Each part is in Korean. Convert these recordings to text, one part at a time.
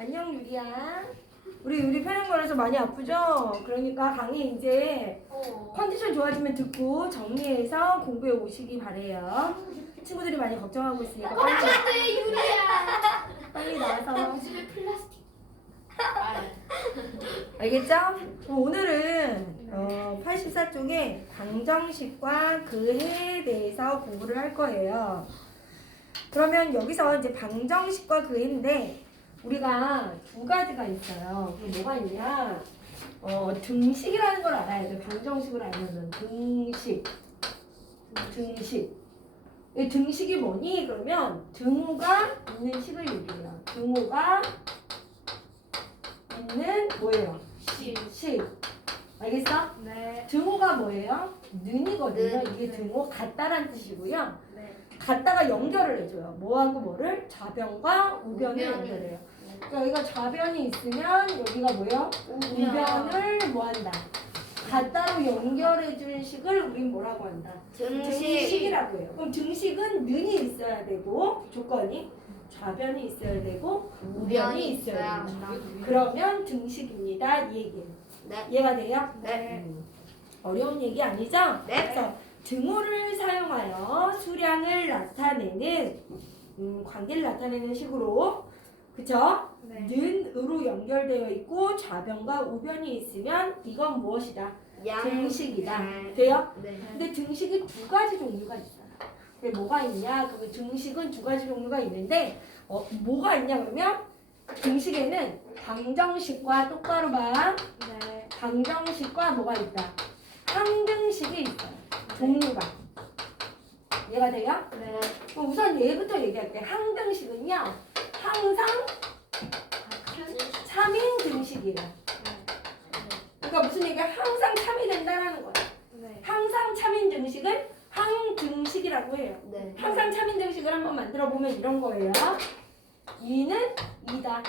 안녕 유리야. 우리 유리 편향벌에서 많이 아프죠? 그러니까 강의 이제 컨디션 좋아지면 듣고 정리해서 공부해 오시기 바래요. 친구들이 많이 걱정하고 있으니까 안돼 유리야. 빨리 나와서. 집에 플라스틱. 알겠죠? 그럼 오늘은 84쪽에 방정식과 그 해에 대해서 공부를 할 거예요. 그러면 여기서 이제 방정식과 그 해인데 우리가 두 가지가 있어요. 그게 뭐가 있냐? 등식이라는 걸 알아야 돼. 방정식을 알면은 등식. 이 등식이 뭐니? 그러면 등호가 있는 식을 얘기해요. 등호가 있는 뭐예요? 식. 알겠어? 네. 등호가 뭐예요? 는이거든요. 는. 이게 등호 같다란 뜻이고요. 네. 갖다가 연결을 해줘요. 뭐하고 뭐를? 좌변과 우변을 우변을. 연결해요. 그러니까 여기가 좌변이 있으면 여기가 뭐예요? 우변을 뭐한다? 갖다로 연결해준 식을 우린 뭐라고 한다? 등식이라고 해요. 그럼 등식은 는이 있어야 되고 조건이 좌변이 있어야 되고 우변이 있어야 된다. 그러면 등식입니다. 이 얘기예요. 네. 이해가 돼요? 네. 어려운 얘기 아니죠? 네. 그래서 등호를 사용하여 수량을 나타내는 관계를 나타내는 식으로 그쵸? 네. 는으로 연결되어 있고 좌변과 우변이 있으면 이건 무엇이다? 등식이다. 돼요? 네. 근데 등식이 두 가지 종류가 있어요. 근데 뭐가 있냐? 그 등식은 두 가지 종류가 있는데 뭐가 있냐 그러면 등식에는 방정식과 똑바로 봐. 네. 방정식과 뭐가 있다? 항등식이 있어요. 종류가. 이해가 돼요? 네. 그럼 우선 얘부터 얘기할게. 항등식은요. 항상 참인 등식이에요. 그러니까 무슨 얘기야? 항상 참이 된다라는 거야. 네. 항상 참인 등식을 항등식이라고 해요. 네. 항상 참인 등식을 한번 만들어 보면 이런 거예요. 2는 2다.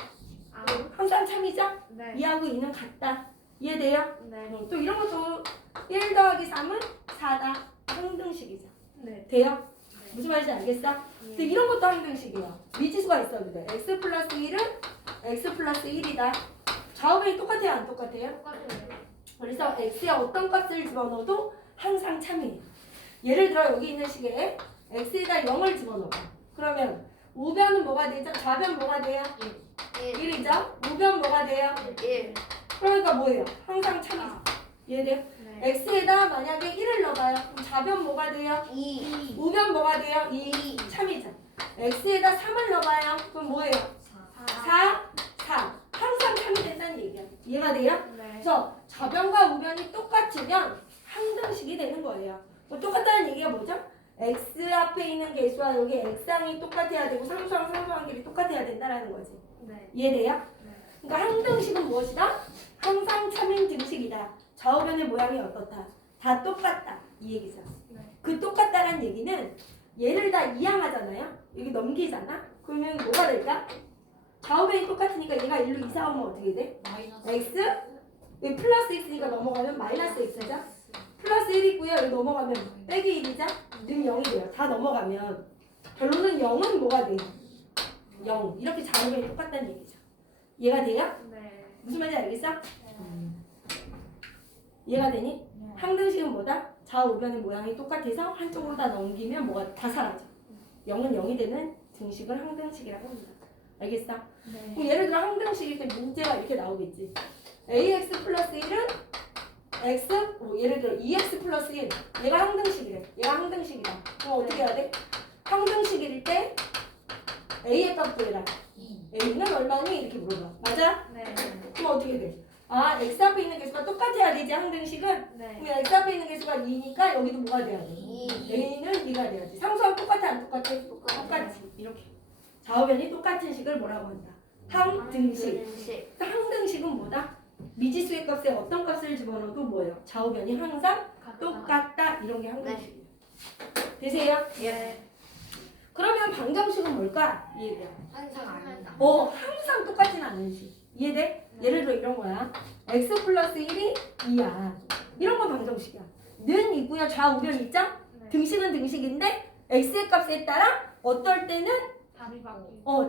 항상 참이죠? 네. 2하고 2는 같다. 이해돼요? 네. 또 이런 것도 1 더하기 3은 4다. 항등식이죠. 네. 돼요? 무슨 말인지 알겠어? 근데 이런 것도 항등식이에요. 미지수가 있어도 돼. x 플러스 1은 x 플러스 1이다. 좌우변이 똑같아요? 안 똑같아요? 똑같아요. 그래서 x에 어떤 값을 집어넣어도 항상 참이에요. 예를 들어 여기 있는 식에 x에다 0을 집어넣어. 그러면 우변은 뭐가 되죠? 좌변 뭐가 돼요? 1이죠? 우변 뭐가 돼요? 1. 그러니까 뭐예요? 항상 참이죠. 이해돼요? 네. x에다 만약에 1을 넣어봐요. 그럼 좌변 뭐가 돼요? 2. 우변 뭐가 돼요? 2 참이죠. x에다 3을 넣어봐요. 그럼 뭐예요? 4. 항상 참이 된다는 얘기야. 이해가 돼요? 네. 그래서 좌변과 우변이 똑같으면 항등식이 되는 거예요. 뭐 똑같다는 얘기가 뭐죠? x 앞에 있는 개수와 여기 x항이 똑같아야 되고 상수항 길이 똑같아야 된다라는 거지. 네. 이해돼요? 네. 그러니까 항등식은 무엇이다? 항상 참인 등식이다. 좌우변의 모양이 어떻다? 다 똑같다. 이 얘기죠. 네. 그 똑같다라는 얘기는 얘를 다 이항하잖아요. 여기 넘기잖아. 그러면 뭐가 될까? 좌우변이 똑같으니까 얘가 1로 이사오면 어떻게 돼? x? 여기 플러스 x니까 넘어가면 마이너스 x죠? 플러스 1 있고요. 여기 넘어가면 빼기 1이죠? 는 0이 돼요. 다 넘어가면 결론은 0은 뭐가 돼? 0. 이렇게 좌우변이 똑같다는 얘기죠. 이해가 돼요? 네. 무슨 말인지 알겠어? 이해가 되니? 항등식은 뭐다? 좌우변의 모양이 똑같아서 한쪽으로 다 넘기면 뭐가 다 사라져. 0은 0이 되는 등식을 항등식이라고 합니다. 알겠어? 네. 그럼 예를 들어 항등식일 때 문제가 이렇게 나오겠지. ax 플러스 1은 x, 예를 들어 2x 플러스 1. 얘가 항등식이래. 얘가 항등식이다. 그럼 어떻게 해야 돼? 항등식일 때 a의 값 구해라. a는 얼마니? 이렇게 물어봐. 맞아? 네. 그럼 어떻게 돼? 아, x 앞에 있는 개수가 똑같아야 되지, 항등식은? 네. 그럼 x 앞에 있는 개수가 2니까 여기도 뭐가 돼야 돼? 2. a는 2가 돼야지. 상수항 똑같아, 안 똑같아? 똑같지. 이렇게. 좌우변이 똑같은 식을 뭐라고 한다? 항등식. 항등식은 뭐다? 미지수의 값에 어떤 값을 집어넣어도 뭐예요? 좌우변이 항상 똑같다. 이런 게 항등식이에요. 되세요? 예. 그러면 방정식은 뭘까? 이 얘기야. 항상 아니다. 항상 똑같진 않은 식. 이해돼? 예를 들어 이런 거야. x 플러스 1이 2야. 이런 건 방정식이야. 는 있고요. 좌우변 있죠? 등식은 등식인데 x의 값에 따라 어떨 때는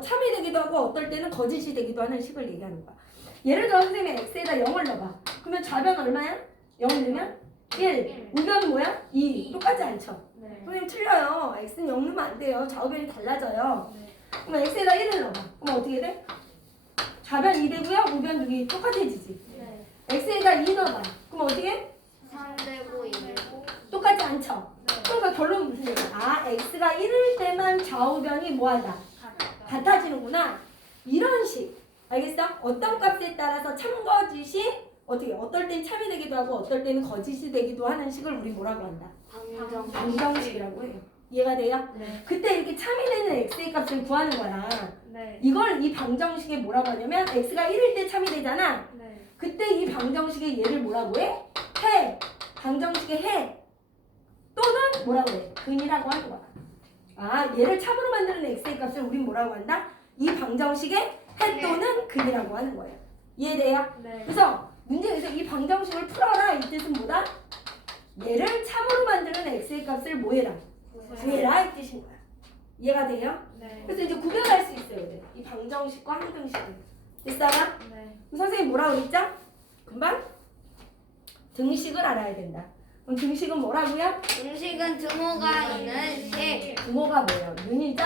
참이 되기도 하고 어떨 때는 거짓이 되기도 하는 식을 얘기하는 거야. 예를 들어 선생님이 x에다 0을 넣어봐. 그러면 좌변 얼마야? 0을 넣으면 1. 우변 뭐야? 2. 똑같지 않죠? 선생님 틀려요. x는 0 넣으면 안 돼요. 좌우변이 달라져요. 그럼 x에다 1을 넣어봐. 그럼 어떻게 돼? 좌변 2 되고요. 우변 2이 똑같아지지. x에다 2 넣어봐. 그럼 어떻게? 3되고 2되고 똑같지 않죠? 그러니까 결론은 무슨 얘기야? 아, x가 1일 때만 좌우변이 뭐하다? 같아지는구나. 이런 식. 알겠어? 어떤 값에 따라서 참거짓이 어떻게 어떨 땐 참이 되기도 하고 어떨 때는 거짓이 되기도 하는 식을 우리 뭐라고 한다? 방정식이라고 해요. 이해가 돼요? 그때 이렇게 참이 되는 x의 값을 구하는 거야. 이걸 이 방정식에 뭐라고 하냐면 x가 1일 때 참이 되잖아. 그때 이 방정식의 얘를 뭐라고 해? 해. 방정식의 해. 또는 뭐라고 해? 근이라고 하는 거야. 아, 얘를 참으로 만드는 x의 값을 우린 뭐라고 한다? 이 방정식의 해 또는 근이라고 하는 거예요. 이해돼요? 그래서 문제에서 이 방정식을 풀어라 이 뜻은 뭐다? 얘를 참으로 만드는 x의 값을 뭐해라? 구해라 이 뜻인 거야. 이해가 돼요? 그래서 이제 구별할 수 있어야 돼. 이 방정식과 항등식을. 됐어요? 선생님 뭐라고 그랬죠? 금방? 등식을 알아야 된다. 그럼 등식은 뭐라고요? 음식은 등호가 있는 식. 등호가 뭐예요? 는이죠?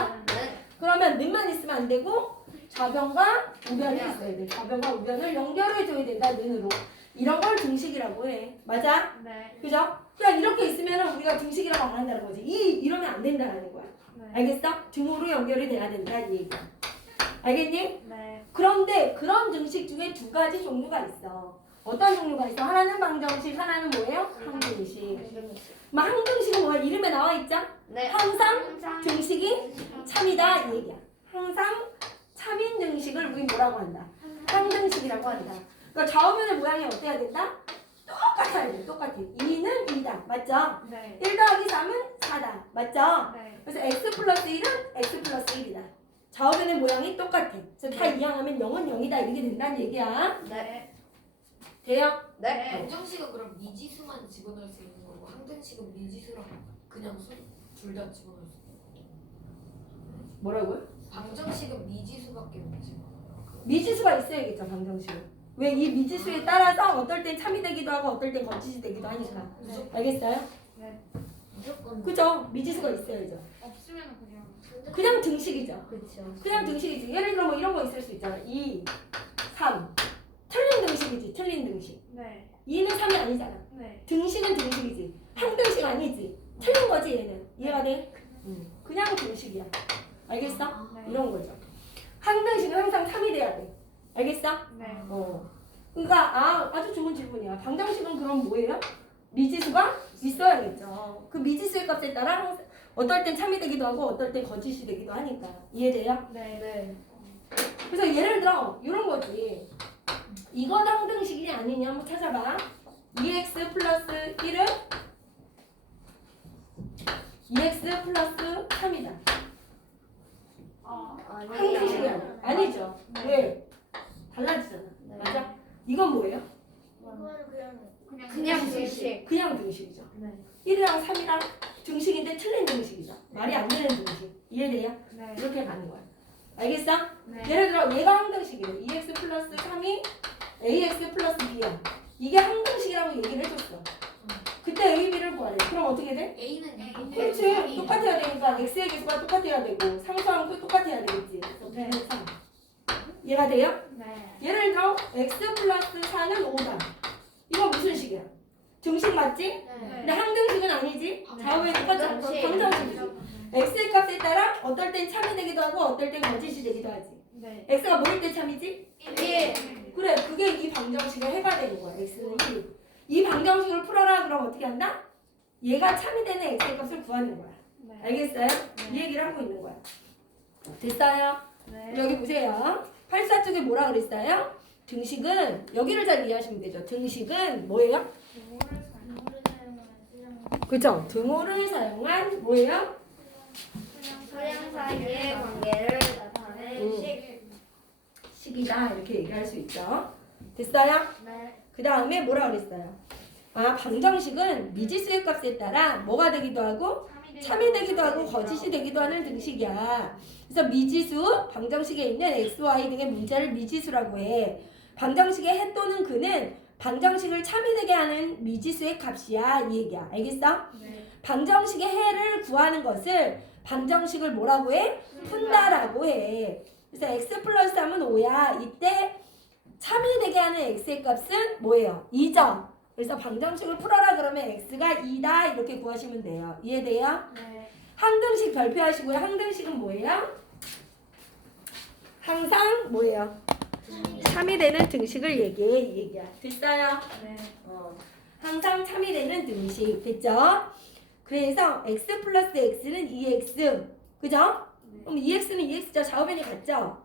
그러면 는만 있으면 안 되고 좌변과 우변이 있어야 돼. 좌변과 우변을 연결해줘야 된다. 는으로. 이런 걸 등식이라고 해. 맞아? 그죠? 그냥 이렇게 있으면 우리가 등식이라고 안 한다는 거지. 이러면 안 된다는 거야. 알겠어? 등호로 연결이 돼야 된다 이 얘기야. 알겠니? 그런데 그런 등식 중에 두 가지 종류가 있어. 어떤 종류가 있어? 하나는 방정식, 하나는 뭐예요? 항등식. 항등식은 뭐야? 이름에 나와 있죠? 항상 등식이 참이다 이 얘기야. 항상 참인 등식을 우리 뭐라고 한다? 항등식이라고 한다. 그러니까 좌우면의 모양이 어때야 된다? 똑같아야 돼. 똑같아. 2는 2다. 맞죠? 1 더하기 3은 4다. 맞죠? 그래서 x 플러스 1은 x 플러스 1이다. 좌우변의 모양이 똑같아. 그래서 다 이항하면 0은 0이다. 이렇게 된다는 얘기야. 돼요? 방정식은 그럼 미지수만 집어넣을 수 있는 거고 항등식은 미지수랑 그냥 둘 다 집어넣을 수 있는 거고. 뭐라고요? 방정식은 미지수밖에 못 집어넣어요. 미지수가 있어야겠죠. 방정식은. 왜 이 미지수에 따라서 어떨 땐 참이 되기도 하고 어떨 땐 거짓이 되기도 하니까. 알겠어요? 무조건 그죠? 미지수가 있어야죠. 없으면 그냥 등식이죠. 그렇죠. 그냥 등식이지. 예를 들어 뭐 이런 거 있을 수 있잖아. 2, 3. 틀린 등식이지. 틀린 등식. 2는 3이 아니잖아. 등식은 등식이지. 항등식 아니지. 틀린 거지 얘는. 이해가 돼? 그냥 등식이야. 알겠어? 이런 거죠. 항등식은 항상 3이 돼야 돼. 알겠어? 그러니까 아주 좋은 질문이야. 방정식은 그럼 뭐예요? 미지수가 있어야겠죠. 그 미지수의 값에 따라 어떨 땐 참이 되기도 하고 어떨 땐 거짓이 되기도 하니까. 이해돼요? 그래서 예를 들어 이런 거지. 이건 항등식이 아니냐 한번 찾아봐. 2x 플러스 1은 2x 플러스 3이다. 항등식이 아니죠. 왜? 달라지잖아. 맞아? 이건 뭐예요? 그냥 등식. 그냥 등식이죠. 1이랑 3이랑 등식인데 틀린 등식이죠. 말이 안 되는 등식. 이해돼요? 이렇게 가는 거야. 알겠어? 예를 들어 얘가 항등식이에요. 2x 플러스 3이 ax 플러스 b야. 이게 항등식이라고 얘기를 해줬어. 그때 a, b를 구하래. 그럼 어떻게 돼? A는 그렇지. 똑같아야 되니까 x의 개수가 똑같아야 되고 상수항도 똑같아야 되겠지. 그래서 b는 3. 이해가 돼요? 예를 들어 x 플러스 4는 5다. 이거 무슨 식이야? 등식 맞지? 근데 항등식은 아니지. 좌우에 똑같지 않고 방정식이지. x의 값에 따라 어떨 땐 참이 되기도 하고 어떨 땐 거짓이 되기도 하지. x가 뭐일 때 참이지? 1. 그래, 그게 이 방정식의 해가 되는 거야. x는 1. 이 방정식을 풀어라 그럼 어떻게 한다? 얘가 참이 되는 x의 값을 구하는 거야. 알겠어요? 이 얘기를 하고 있는 거야. 됐어요? 여기 보세요. 84 쪽에 뭐라 그랬어요? 등식은 여기를 잘 이해하시면 되죠. 등식은 뭐예요? 그죠? 등호를 사용한 뭐예요? 수량 사이의 관계를 나타내는 식. 식이다 이렇게 얘기할 수 있죠. 됐어요? 그 다음에 뭐라 그랬어요? 방정식은 미지수의 값에 따라 뭐가 되기도 하고 참여되기도 하고 거짓이 되기도 하는 등식이야. 그래서 미지수, 방정식에 있는 x, y 등의 문자를 미지수라고 해. 방정식의 해 또는 그는 방정식을 참여되게 하는 미지수의 값이야. 이 얘기야. 알겠어? 네. 방정식의 해를 구하는 것을 방정식을 뭐라고 해? 푼다라고 해. 그래서 x 플러스 3은 5야. 이때 참여되게 하는 x의 값은 뭐예요? 2죠. 그래서 방정식을 풀어라 그러면 x가 2다 이렇게 구하시면 돼요. 이해돼요? 네. 항등식 별표하시고요. 항등식은 뭐예요? 항상 뭐예요? 참이 되는 등식을 얘기해. 이 얘기야. 됐어요? 네. 항상 참이 되는 등식. 됐죠? 그래서 x 플러스 x는 2x. 그죠? 그럼 2x는 2x죠. 좌우변이 같죠?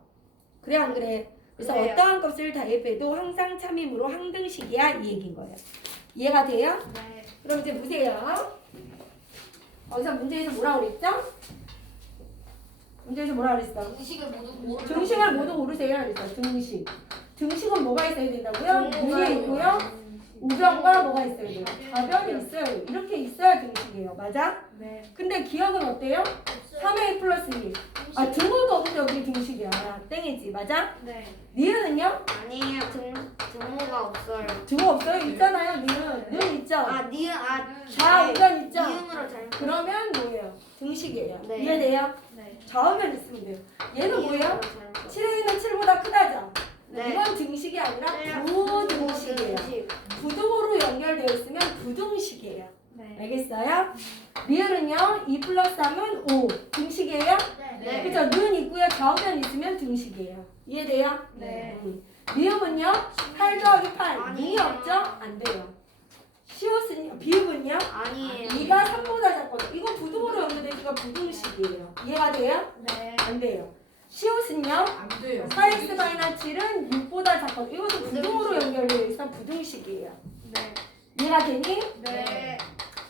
그래 안 그래? 그래서 그래요. 어떠한 값을 대입해도 항상 참임으로 항등식이야. 이 얘기인 거예요. 이해가 돼요? 네. 그럼 이제 보세요. 여기서 문제에서 뭐라고 그랬죠? 문제에서 뭐라고 그랬어? 등식을 모두 고르라. 등식을 모두 고르세요. 그랬어. 등식. 등식은 뭐가 있어야 된다고요? 등호가 위에 있고요. 우변과 뭐가 있어야 돼요? 좌변이 있어요. 이렇게 있어야 등식이에요. 맞아? 네. 근데 기억은 어때요? 3a 플러스 2. 아 등호가 없는데 여기 등식이야. 땡이지. 맞아? 네. 니은은요? 아니에요. 등호가 없어요. 등호 없어요? 있잖아요. 니은 있죠? 아, 니은 좌우변 있죠? 니은으로 잘못. 그러면 뭐예요? 등식이에요. 네. 이해돼요? 네. 좌우변 있으면 돼요. 얘는 뭐예요? 니은으로 잘못. 7에 있는 7보다 크다죠? 네. 이건 등식이 아니라 네. 부등식이에요. 부등호로 연결되어 있으면 부등식이에요. 네. 알겠어요? 리을은요? 2 플러스 3은 5. 등식이에요? 네. 그죠? 는 있고요. 좌우변 있으면 등식이에요. 이해돼요? 네. 미음은요? 8 더하기 8. 아니에요. 능이 없죠? 안 돼요. 시옷은요? 비읍은요? 아니에요. 2가 3보다 작거든. 이거 부등호로 연결되니까 부등식이에요. 이해가 돼요? 네. 안 돼요. 시옷은요? 안 돼요. 4x 마이너스 7은 6보다 작거든. 이것도 부등호로 연결되어 있어 부등식이에요. 네. 이해가 되니? 네.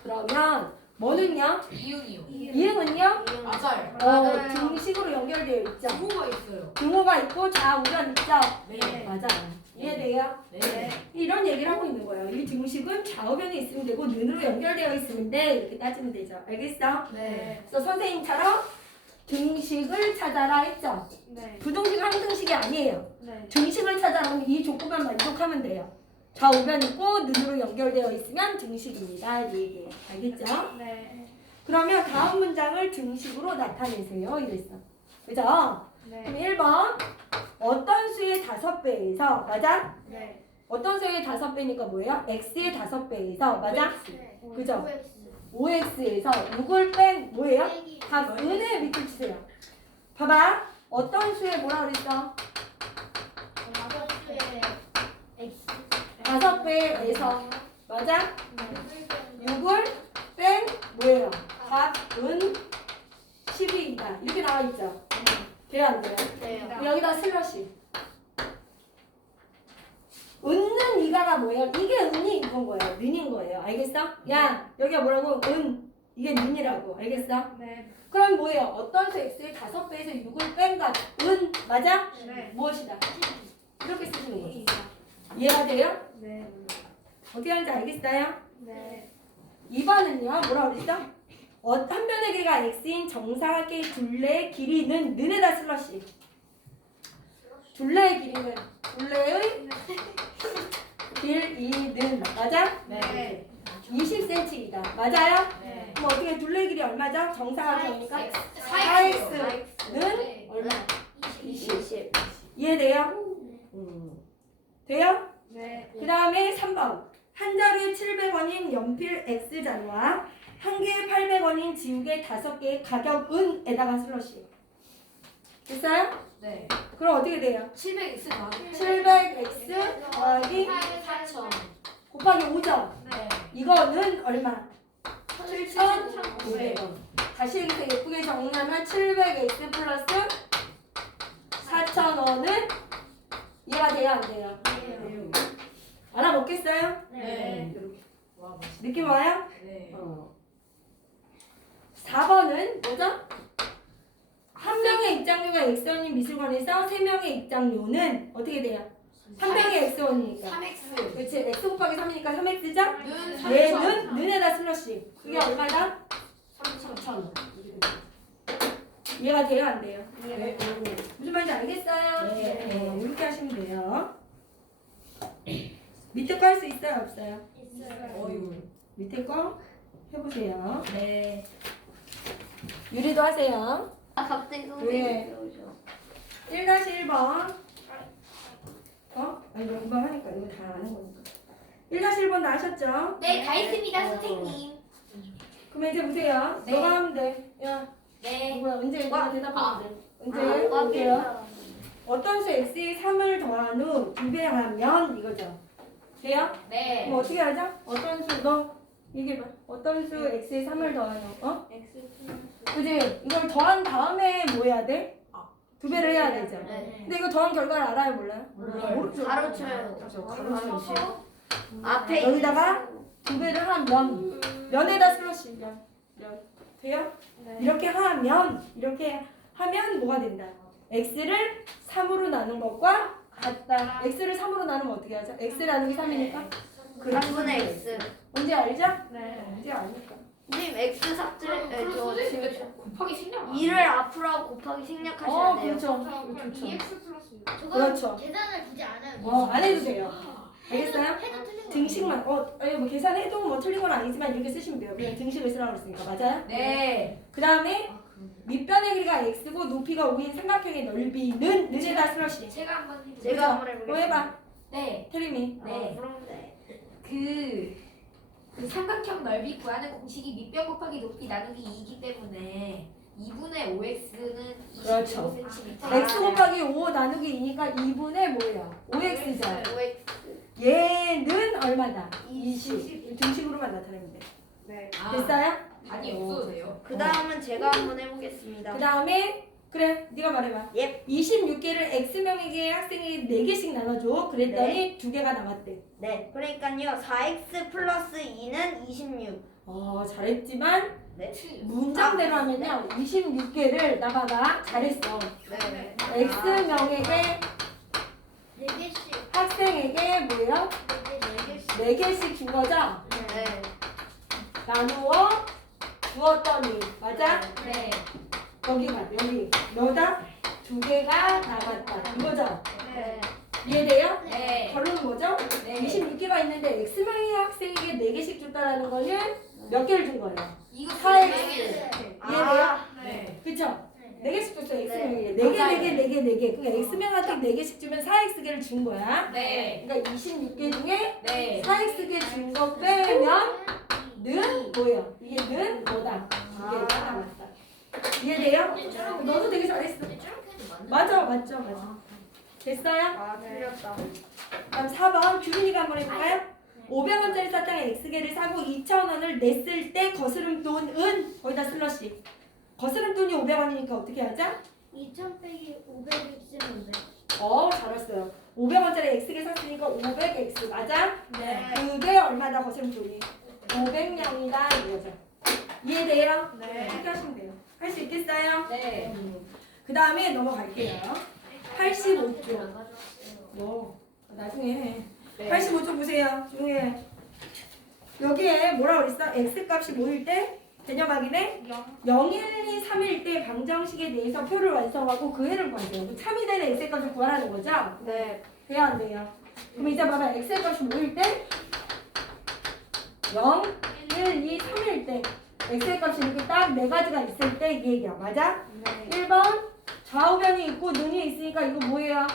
그러면 뭐는요? 이응이요. 이응은요? 맞아요. 맞아요. 등식으로 연결되어 있죠. 등호가 있어요. 등호가 있고 좌우변 있죠. 네. 맞아요. 이해돼요? 네. 이런 얘기를 하고 있는 거예요. 이 등식은 좌우변이 있으면 되고 는으로 연결되어 있으면 돼. 이렇게 따지면 되죠. 알겠어? 네. 그래서 선생님처럼 등식을 찾아라 했죠. 네. 부등식 항등식이 아니에요. 네. 등식을 찾아라면 이 조건만 만족하면 돼요. 좌우변 있고 는으로 연결되어 있으면 등식입니다. 이 얘기예요. 알겠죠? 네. 그러면 다음 문장을 등식으로 나타내세요. 이랬어. 그죠? 네. 그럼 1번 어떤 수의 5배에서 맞아? 네. 어떤 수의 5배니까 뭐예요? x의 5배에서 맞아? 그죠? 5x에서 6을 뺀 뭐예요? 답 은의 밑줄 치세요. 봐봐. 어떤 수에 뭐라 그랬어? 5배에서 맞아? 6을 뺀 뭐예요? 답은 12이다. 이렇게 나와 있죠? 돼요 안 돼요? 네. 여기다 슬러시. 은는 이가가 뭐예요? 이게 은이 이건 거예요. 는인 거예요. 알겠어? 야 여기가 뭐라고? 은. 이게 는이라고. 알겠어? 네. 그럼 뭐예요? 어떤 수 x의 5배에서 6을 뺀 것. 은. 맞아? 네. 무엇이다? 이렇게 쓰시는 거예요. 이해가 돼요? 네. 어떻게 하는지 알겠어요? 네. 2번은요. 뭐라 그랬죠? 한 변의 개가 x인 정사각의 둘레의 길이는 는에다 슬러시. 둘레의 길이는 둘레의 길이는 맞아? 네. 20cm이다. 맞아요? 네. 그럼 어떻게 둘레의 길이 얼마죠? 정사각이니까 4x는 4x는 얼마? 20. 이해돼요? 돼요? 네. 그 다음에 3번. 한 자루에 700원인 연필 X잔과 한 개에 800원인 지우개 5개의 가격은에다가 슬러시. 됐어요? 네. 그럼 어떻게 돼요? 700x 더하기 700X 더하기 4,000. 곱하기 5죠? 네. 이거는 얼마? 7,500원. 다시 여기서 예쁘게 정리하면 700X 플러스 4,000원은 이해가 돼요? 안 돼요? 알아먹겠어요? 네. 와, 멋있다. 느낌 와요? 네. 4번은 뭐죠? 한 명의 입장료가 X원인 미술관에서 3명의 입장료는 어떻게 돼요? 3명의 X원이니까. 3x. 그렇지. X 곱하기 3이니까 3X죠? 는 얘는 는에다 슬러시. 그게 얼마다? 3,000원. 이해가 돼요, 안 돼요? 네. 무슨 말인지 알겠어요? 네. 이렇게 하시면 돼요. 밑에 거 할 수 있어요, 없어요? 어이구. 밑에 거 해보세요. 네. 유리도 하세요. 아 갑자기 네. 선생님 배우셔. 1-1번. 아니, 이거 금방 하니까 이거 다 아는 거니까. 1-1번 다 하셨죠? 네, 다 했습니다, 선생님. 그럼 이제 보세요. 네. 너가 하면 돼. 야, 네. 누구야? 은재 이거 대답하면 돼. 은재, 아, 볼게요. 어떤 수 x에 3을 더한 후 2배 하면 이거죠. 돼요? 네. 그럼 어떻게 하죠? 어떤 수, 너 얘기해봐. 어떤 수 x에 3을 더한 후, X 플러스. 그지? 이걸 더한 다음에 뭐 해야 돼? 2배를 해야 되죠. 네. 근데 이거 더한 결과를 알아요, 몰라요? 몰라요. 모르죠. 가로쳐요. 그렇죠. 가로쳐요. 앞에 여기다가 2배를 하면 면에다 슬러시 면 돼요? 이렇게 하면 뭐가 된다? x를 3으로 나눈 것과 같다. x를 3으로 나누면 어떻게 하죠? x 나누기 3이니까 3분의 X. 언제 알죠? 네. 언제 아니까. 님 X 삭제. 그럼 저 선생님 지금 왜 곱하기 생략 안 2를 해요? 앞으로 하고 곱하기 생략하셔야 돼요. 그렇죠. 그럼 그렇죠. 2x 플러스 그렇죠. 계산을 굳이 안 해요. 안 해도 돼요. 알겠어요? 해도 틀린 거 등식만 아니 뭐 계산해도 뭐 틀린 건 아니지만 이렇게 쓰시면 돼요. 그냥 등식을 쓰라고 그랬으니까 맞아요? 네. 그 다음에 아, 그러네. 밑변의 길이가 x고 높이가 5인 삼각형의 넓이는 는에다 슬러시. 제가 한번 해볼게요. 제가 한번 뭐 해보겠습니다. 해봐. 네. 테리미. 네. 그런데 그 삼각형 넓이 구하는 공식이 밑변 곱하기 높이 나누기 2이기 때문에 2분의 5x는 그렇죠. 25cm. x 곱하기 5 나누기 2니까 2분의 뭐예요? 5x죠. OX. 얘는 얼마다? 20. 20. 등식으로만 나타내면 돼. 네. 됐어요? 아니 없어도 돼요. 그 다음은 제가 한번 해보겠습니다. 그 다음에 그래 네가 말해봐. 예. 26개를 x명에게 학생에게 4개씩 나눠줘. 그랬더니 2개가 남았대. 네. 그러니까요. 4X 플러스 2는 26. 잘했지만 네. 문장대로 하면요 26개를 나봐봐. 잘했어. 네. x명에게 4개씩 학생에게 뭐예요? 4개씩 준 거죠? 네. 나누어 주었더니 맞아? 네. 여기 너다 2개가 남았다 이거죠? 네. 이해돼요? 네. 결론은 뭐죠? 네. 26개가 있는데 x명의 학생에게 4개씩 줬다라는 거는 몇 개를 준 거예요? 이거 4x. 네. 이해돼요? 네. 그쵸? 4개씩 줬어요 x명에게 네. 4개 그러니까 x명한테 4개씩 주면 4x개를 준 거야. 네. 그러니까 26개 중에 네. 4x개 준 거 빼면 는 뭐예요? 이게 는 뭐다? 이게 남았다. 이해돼요? 너도 되게 잘했어. 맞아. 됐어요? 아, 틀렸다. 그럼 4번 규빈이가 한번 해볼까요? 500원짜리 사탕에 X개를 사고 2,000원을 냈을 때 거스름 돈은 거기다 슬러시. 거스름 돈이 500원이니까 어떻게 하죠? 2000 빼기 500x는 돼. 잘했어요. 500원짜리 X개 샀으니까 500X 맞아? 네. 그게 얼마다 거스름 돈이? 500명이다 이거죠. 이해돼요? 네. 이렇게 하시면 돼요. 할 수 있겠어요? 네. 그 다음에 넘어갈게요. 85쪽. 나중에 해. 네. 85쪽 보세요. 중에 여기에 뭐라 그랬어? x 값이 뭐일 때? 개념 확인해? 0, 1, 2, 3일 때 방정식에 대해서 표를 완성하고 그 해를 구하세요. 참이 되는 x 값을 구하라는 거죠? 네. 돼요 안 돼요? 그럼 이제 봐봐. x 값이 뭐일 때? 0, 1, 2, 3일 때 x 값이 이렇게 딱 4가지가 있을 때 이 얘기야. 맞아? 네. 1번 좌우변이 있고 눈이 있으니까 이거 뭐예요?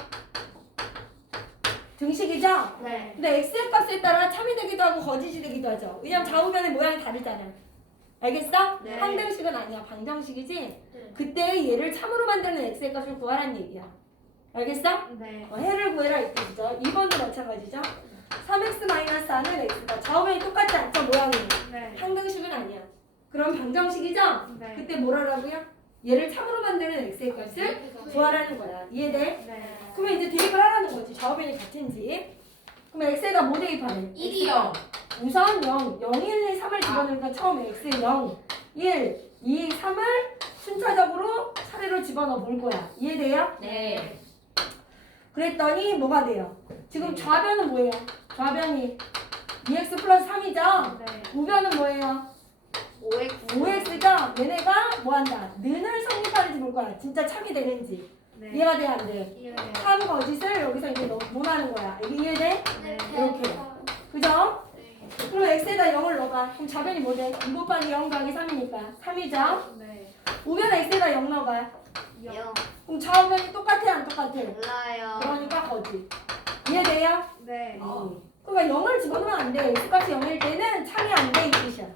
등식이죠? 네. 근데 x의 값에 따라 참이 되기도 하고 거짓이 되기도 하죠. 왜냐면 좌우변의 모양이 다르잖아. 알겠어? 네. 항등식은 아니야. 방정식이지? 네. 그때 얘를 참으로 만드는 x의 값을 구하라는 얘기야. 알겠어? 네. 해를 구해라 이 뜻이죠. 2번도 마찬가지죠. 3x-4는 x다. 좌우변이 똑같지 않죠? 모양이. 네. 항등식은 아니야. 그럼 방정식이죠? 네. 그때 뭐라고요? 얘를 참으로 만드는 x의 값을 구하라는 거야. 이해돼? 네. 그러면 이제 대입을 하라는 거지. 좌우변이 같은지. 그럼 x에다 뭐 대입하래? 1이요. 우선 0, 1, 2, 3을 집어넣으니까 처음 x 0, 1, 2, 3을 순차적으로 차례로 집어넣어 볼 거야. 이해돼요? 네. 그랬더니 뭐가 돼요? 지금 좌변은 뭐예요? 좌변이 2x 플러스 3이죠? 네. 우변은 뭐예요? 5x죠? 얘네가 뭐한다? 는을 성립하는지 볼 거야. 진짜 참이 되는지. 이해가 돼? 안 돼? 참 거짓을 여기서 이제 논하는 거야. 이게 이해돼? 이렇게. 그죠? 그럼 x에다 0을 넣어봐. 그럼 좌변이 뭐 돼? 2 곱하기 0 더하기 3이니까 3이죠? 우변 x에다 0 넣어봐. 그럼 좌우변이 똑같아 안 똑같아? 몰라요. 그러니까 거짓. 이해돼요? 네. 그러니까 0을 집어넣으면 안 돼. x값이 0일 때는 참이 안 돼 이 뜻이야.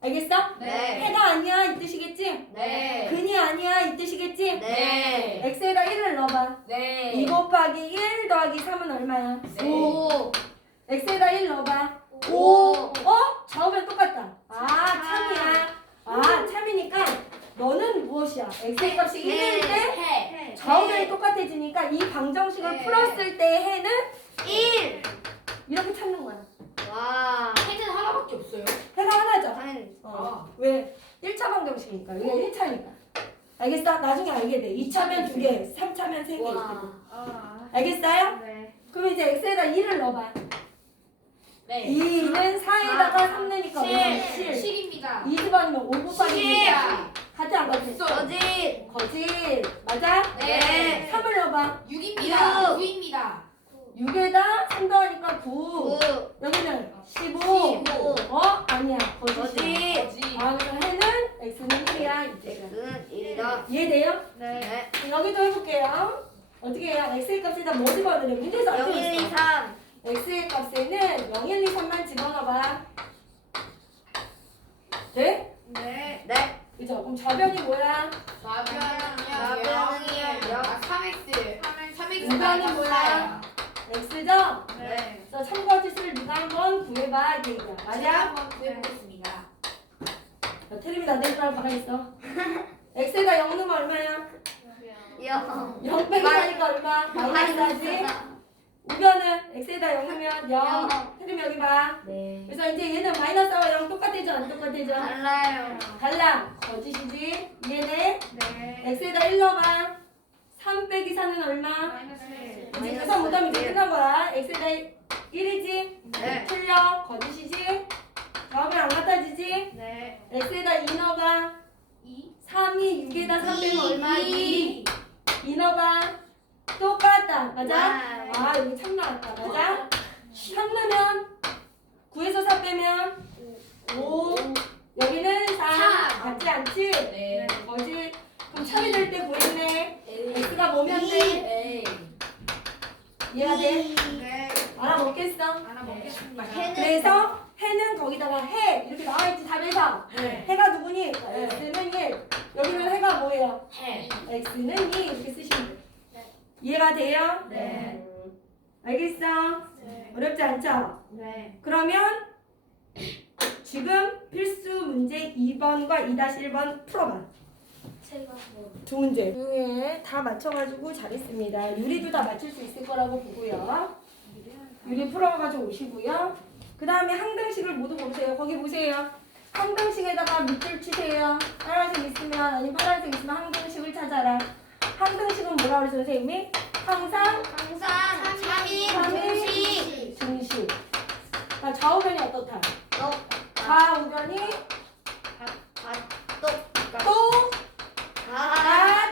알겠어? 네. 해가 아니야 이 뜻이겠지? 네. 근이 아니야 이 뜻이겠지? 네. x에다 1을 넣어봐. 네. 2 곱하기 1 더하기 3은 얼마야? 네. 5. x에다 1 넣어봐. 5. 어? 좌우변 똑같다. 아 참이야. 아 참이니까 너는 무엇이야? x의 값이 1일 때 해. 좌우변이 똑같아지니까 이 방정식을 네. 풀었을 때 해는 1. 이렇게 찾는 거야. 와. 해는 하나밖에 없어요. 해가 하나죠? 한 아. 왜? 1차 방정식이니까. 여기가 1차니까. 알겠어? 나중에 알게 돼. 2차면 2개, 3차면 3개. 와. 알겠어요? 네. 그럼 이제 x에다 2를 넣어봐. 네. 2는 4에다가 3 내니까 7. 7입니다. 2 집어넣으면 5 곱하기 2. 같아 안 같아? 거짓. 거짓. 맞아? 네. 3을 넣어봐. 6입니다. 9입니다. 6에다 3 더하니까 9. 9. 여기는 15. 15. 어? 아니야. 거짓이야. 거짓. 아, 그래서 해는 x는 1이야. 이제가. x는 1이다. 이해돼요? 네. 여기도 해볼게요. 어떻게 해요? x의 값에다 뭐 집어넣으려? 문제에서 안 0, 1, 2, 되었어. 3. x의 값에는 0, 1, 2, 3만 집어넣어봐. 돼? 네. 네. 그죠? 그럼 좌변이 뭐야? 좌변이요. 좌변이요. 3x. 3x. 우변이 뭐야? x죠? 네. 그래서 참거짓을 네가 한번 구해봐. 이게 얘기야. 제가 맞아? 한번 구해보겠습니다. 야, 테레비 나대지 말고 가만히 있어. x에다 0 넣으면 얼마야? 0. 0 빼기 하니까 얼마? 마이너스하지? 우변은 x에다 0 넣으면 0. 테레비 여기 봐. 네. 그래서 이제 얘는 마이너스와 0 똑같아져 안 똑같아져? 달라요. 달라. 거짓이지? 이해돼? 네. x에다 1 넣어봐. 3 빼기 4는 얼마? 이제 계산 못하면 이제 끝난 거야. x에다 1이지? 네. 틀려. 거짓이지? 다음에 안 같아지지? 네. x에다 2 넣어봐. 3이 6에다 3 빼면 얼마? 2. 2 넣어봐. 똑같다. 맞아? 네. 아 여기 참 나왔다. 맞아? 3 넣으면 9에서 4 빼면 5. 여기는 4. 삼. 같지 않지? 네. 거짓. 그럼 참이 될 때 구했네. x가 뭐면 돼? 네. 이해가 돼? 네. 알아먹겠어? 알아먹겠습니다. 그래서 해는 거기다가 해 이렇게 나와있지 답에서. 네. 해가 누구니? x는 1. 여기는 해가 뭐예요? 해. x는 2 이렇게 쓰시면 돼. 이해가 돼요? 네. 알겠어? 어렵지 않죠? 네. 그러면 지금 필수 문제 2번과 2-1번 풀어봐. 두 문제 중에 다 맞춰가지고 잘했습니다. 유리도 다 맞출 수 있을 거라고 보고요. 유리 풀어가지고 오시고요. 그 다음에 항등식을 모두 보세요. 거기 보세요. 항등식에다가 밑줄 치세요. 파란색 있으면 아니면 파란색 있으면 항등식을 찾아라. 항등식은 뭐라 그랬어 선생님이? 항상 항상 3인 삼인 중식. 중식. 자, 좌우변이 어떻다? 너. 좌우변이 똑. 또 다.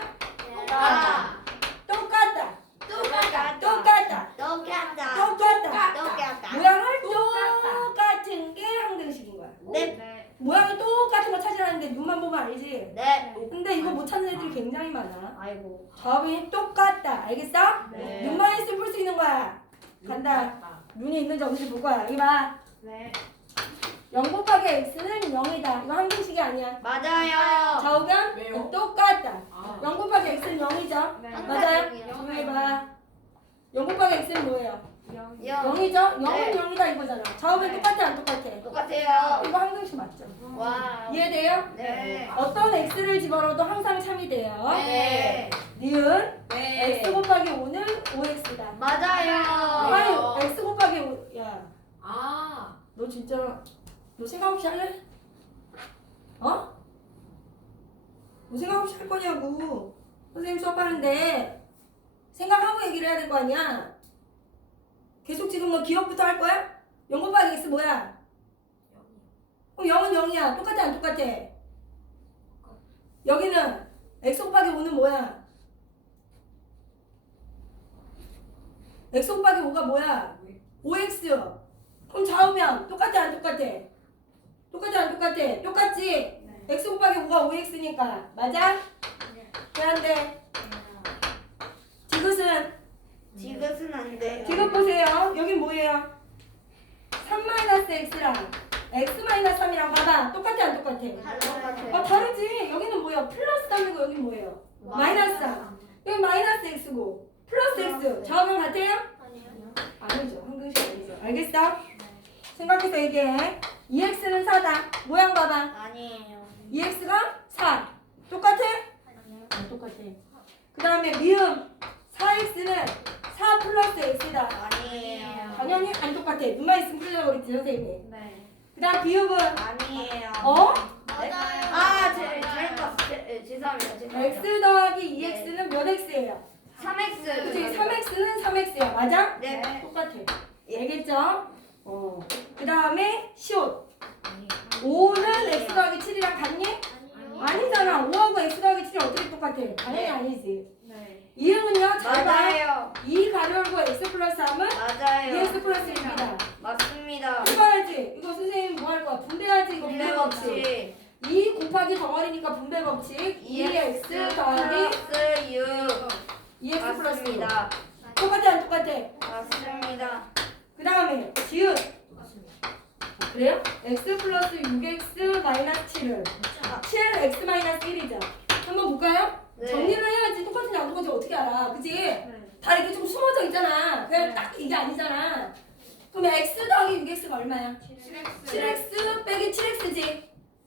똑같다. 똑같다. 똑같다. 똑같다. 똑같다. 똑같다. 모양을 똑같은 게 항등식인 거야. 네. 모양이 똑같은 거 찾으라는데 눈만 보면 알지? 네. 근데 이거 못 찾는 애들이 굉장히 많아. 아이고. 좌우변이 똑같다. 알겠어? 네. 눈만 있으면 풀 수 있는 거야. 간다. 눈이 있는지 없는지 볼 거야. 여기 봐. 네. 0 곱하기 x는 0이다. 이거 항등식이 아니야. 맞아요. 좌우변 왜요? 똑같다. 아. 0 곱하기 x는 0이죠. 네. 맞아요? 영. 조용히 봐. 0 곱하기 x는 뭐예요? 0. 0이죠? 0은 네. 0이다 이거잖아. 좌우변 네. 똑같아 안 똑같아? 똑같아요. 이거 항등식 맞죠? 와. 이해돼요? 네. 어떤 x를 집어넣어도 항상 참이 돼요. 네. 니은 네. x 곱하기 5는 5x다. 맞아요. 아니 x 곱하기 5. 야, 아. 너 진짜 너 생각 없이 할래? 어? 너 생각 없이 할 거냐고. 선생님 수업하는데 생각하고 얘기를 해야 될 거 아니야. 계속 지금 너 기억부터 할 거야? 0 곱하기 x 뭐야? 그럼 0은 0이야. 똑같아 안 똑같아? 여기는 x 곱하기 5는 뭐야? x 곱하기 5가 뭐야? 5x. 그럼 좌우면 똑같아 안 똑같아? 똑같아 안 똑같아? 똑같지? x 곱하기 5가 5x니까 맞아? 그런데 디귿은 디귿은 안 돼요. 디귿 보세요. 여긴 뭐예요? 3-x랑 x-3이랑 봐봐. 똑같아 안 똑같아? 똑같아요. 다르지. 여기는 뭐예요? 플러스 3이고 여긴 뭐예요? 마이너스 3. 여기 마이너스 x고 플러스 x. 좌우면 같아요? 아니죠. 항등식 아니죠. 알겠어? 생각해서 얘기해. 2x는 4다. 모양 봐봐. 아니에요. 2x가 4. 똑같아? 안 똑같아. 그 다음에 미음 4x는 4 플러스 x다. 아니에요. 당연히 안 똑같아. 눈만 있으면 풀려고 그랬지 선생님이. 네. 그 다음 비읍은 아니에요. 어? 아, 잘못 봤어요. 죄송합니다. x 더하기 2x는 몇 x예요? 3x. 그치? 3x는 3x야. 맞아? 네. 똑같아. 알겠죠? 그 다음에 시옷. 5는 x 더하기 7이랑 같니? 아니잖아. 5하고 x 더하기 7이 어떻게 똑같아? 당연히 아니지. 네. 이응은요? 잘 봐. 맞아요. 2 가로 열고 x 플러스 3은 맞아요. 2x 플러스 1입니다. 맞습니다. 해봐야지. 이거 선생님 뭐 할 거야? 분배하지. 이거 분배 분배 법칙. 법칙. 2 곱하기 덩어리니까 분배 법칙. 2x 더하기 플러스 6. 2x 플러스 6. 맞습니다. 똑같아 안 똑같아? 맞습니다. 그 다음에 지읒. 그래요? x 플러스 6x 마이너스 7은 7x 마이너스 1이죠. 한번 볼까요? 네. 정리를 해야지. 똑같은지 안 똑같은지 어떻게 알아? 그치? 다 이렇게 좀 숨어져 있잖아. 그냥 네. 딱 이게 아니잖아. 그럼 x 더하기 6x가 얼마야? 7x 빼기 7x지.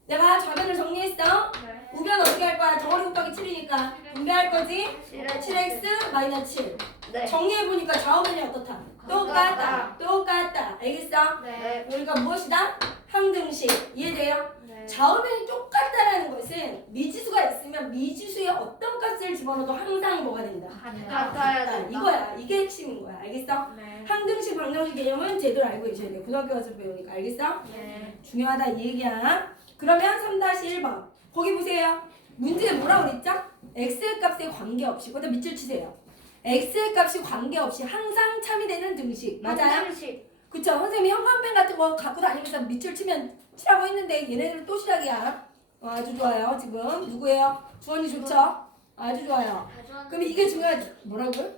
내가 좌변을 정리했어. 우변 어떻게 할 거야? 덩어리 곱하기 7이니까 분배할 거지? 7x 마이너스 7. 네. 정리해보니까 좌우변이 어떻다? 똑같다. 똑같다. 알겠어? 네. 우리가 무엇이다? 항등식. 이해돼요? 좌우변이 똑같다라는 것은 미지수가 있으면 미지수의 어떤 값을 집어넣어도 항상 뭐가 된다? 같아야 이거야. 이게 핵심인 거야. 알겠어? 네. 항등식, 방정식 개념은 제대로 알고 계셔야 돼. 고등학교 가서 배우니까. 알겠어? 네. 중요하다 이 얘기야. 그러면 3-1번. 거기 보세요. 문제에 뭐라고 그랬죠? x의 값에 관계없이. 거기다 밑줄 치세요. x의 값이 관계없이 항상 참이되는 등식. 맞아요? 항등식. 그쵸? 선생님이 형광펜 같은 거 갖고 다니면서 밑줄 치면 치라고 했는데 얘네들은 또 시작이야. 아주 좋아요. 지금 누구예요? 주원이 좋죠? 아주 좋아요. 그럼 이게 중요하지. 뭐라고요?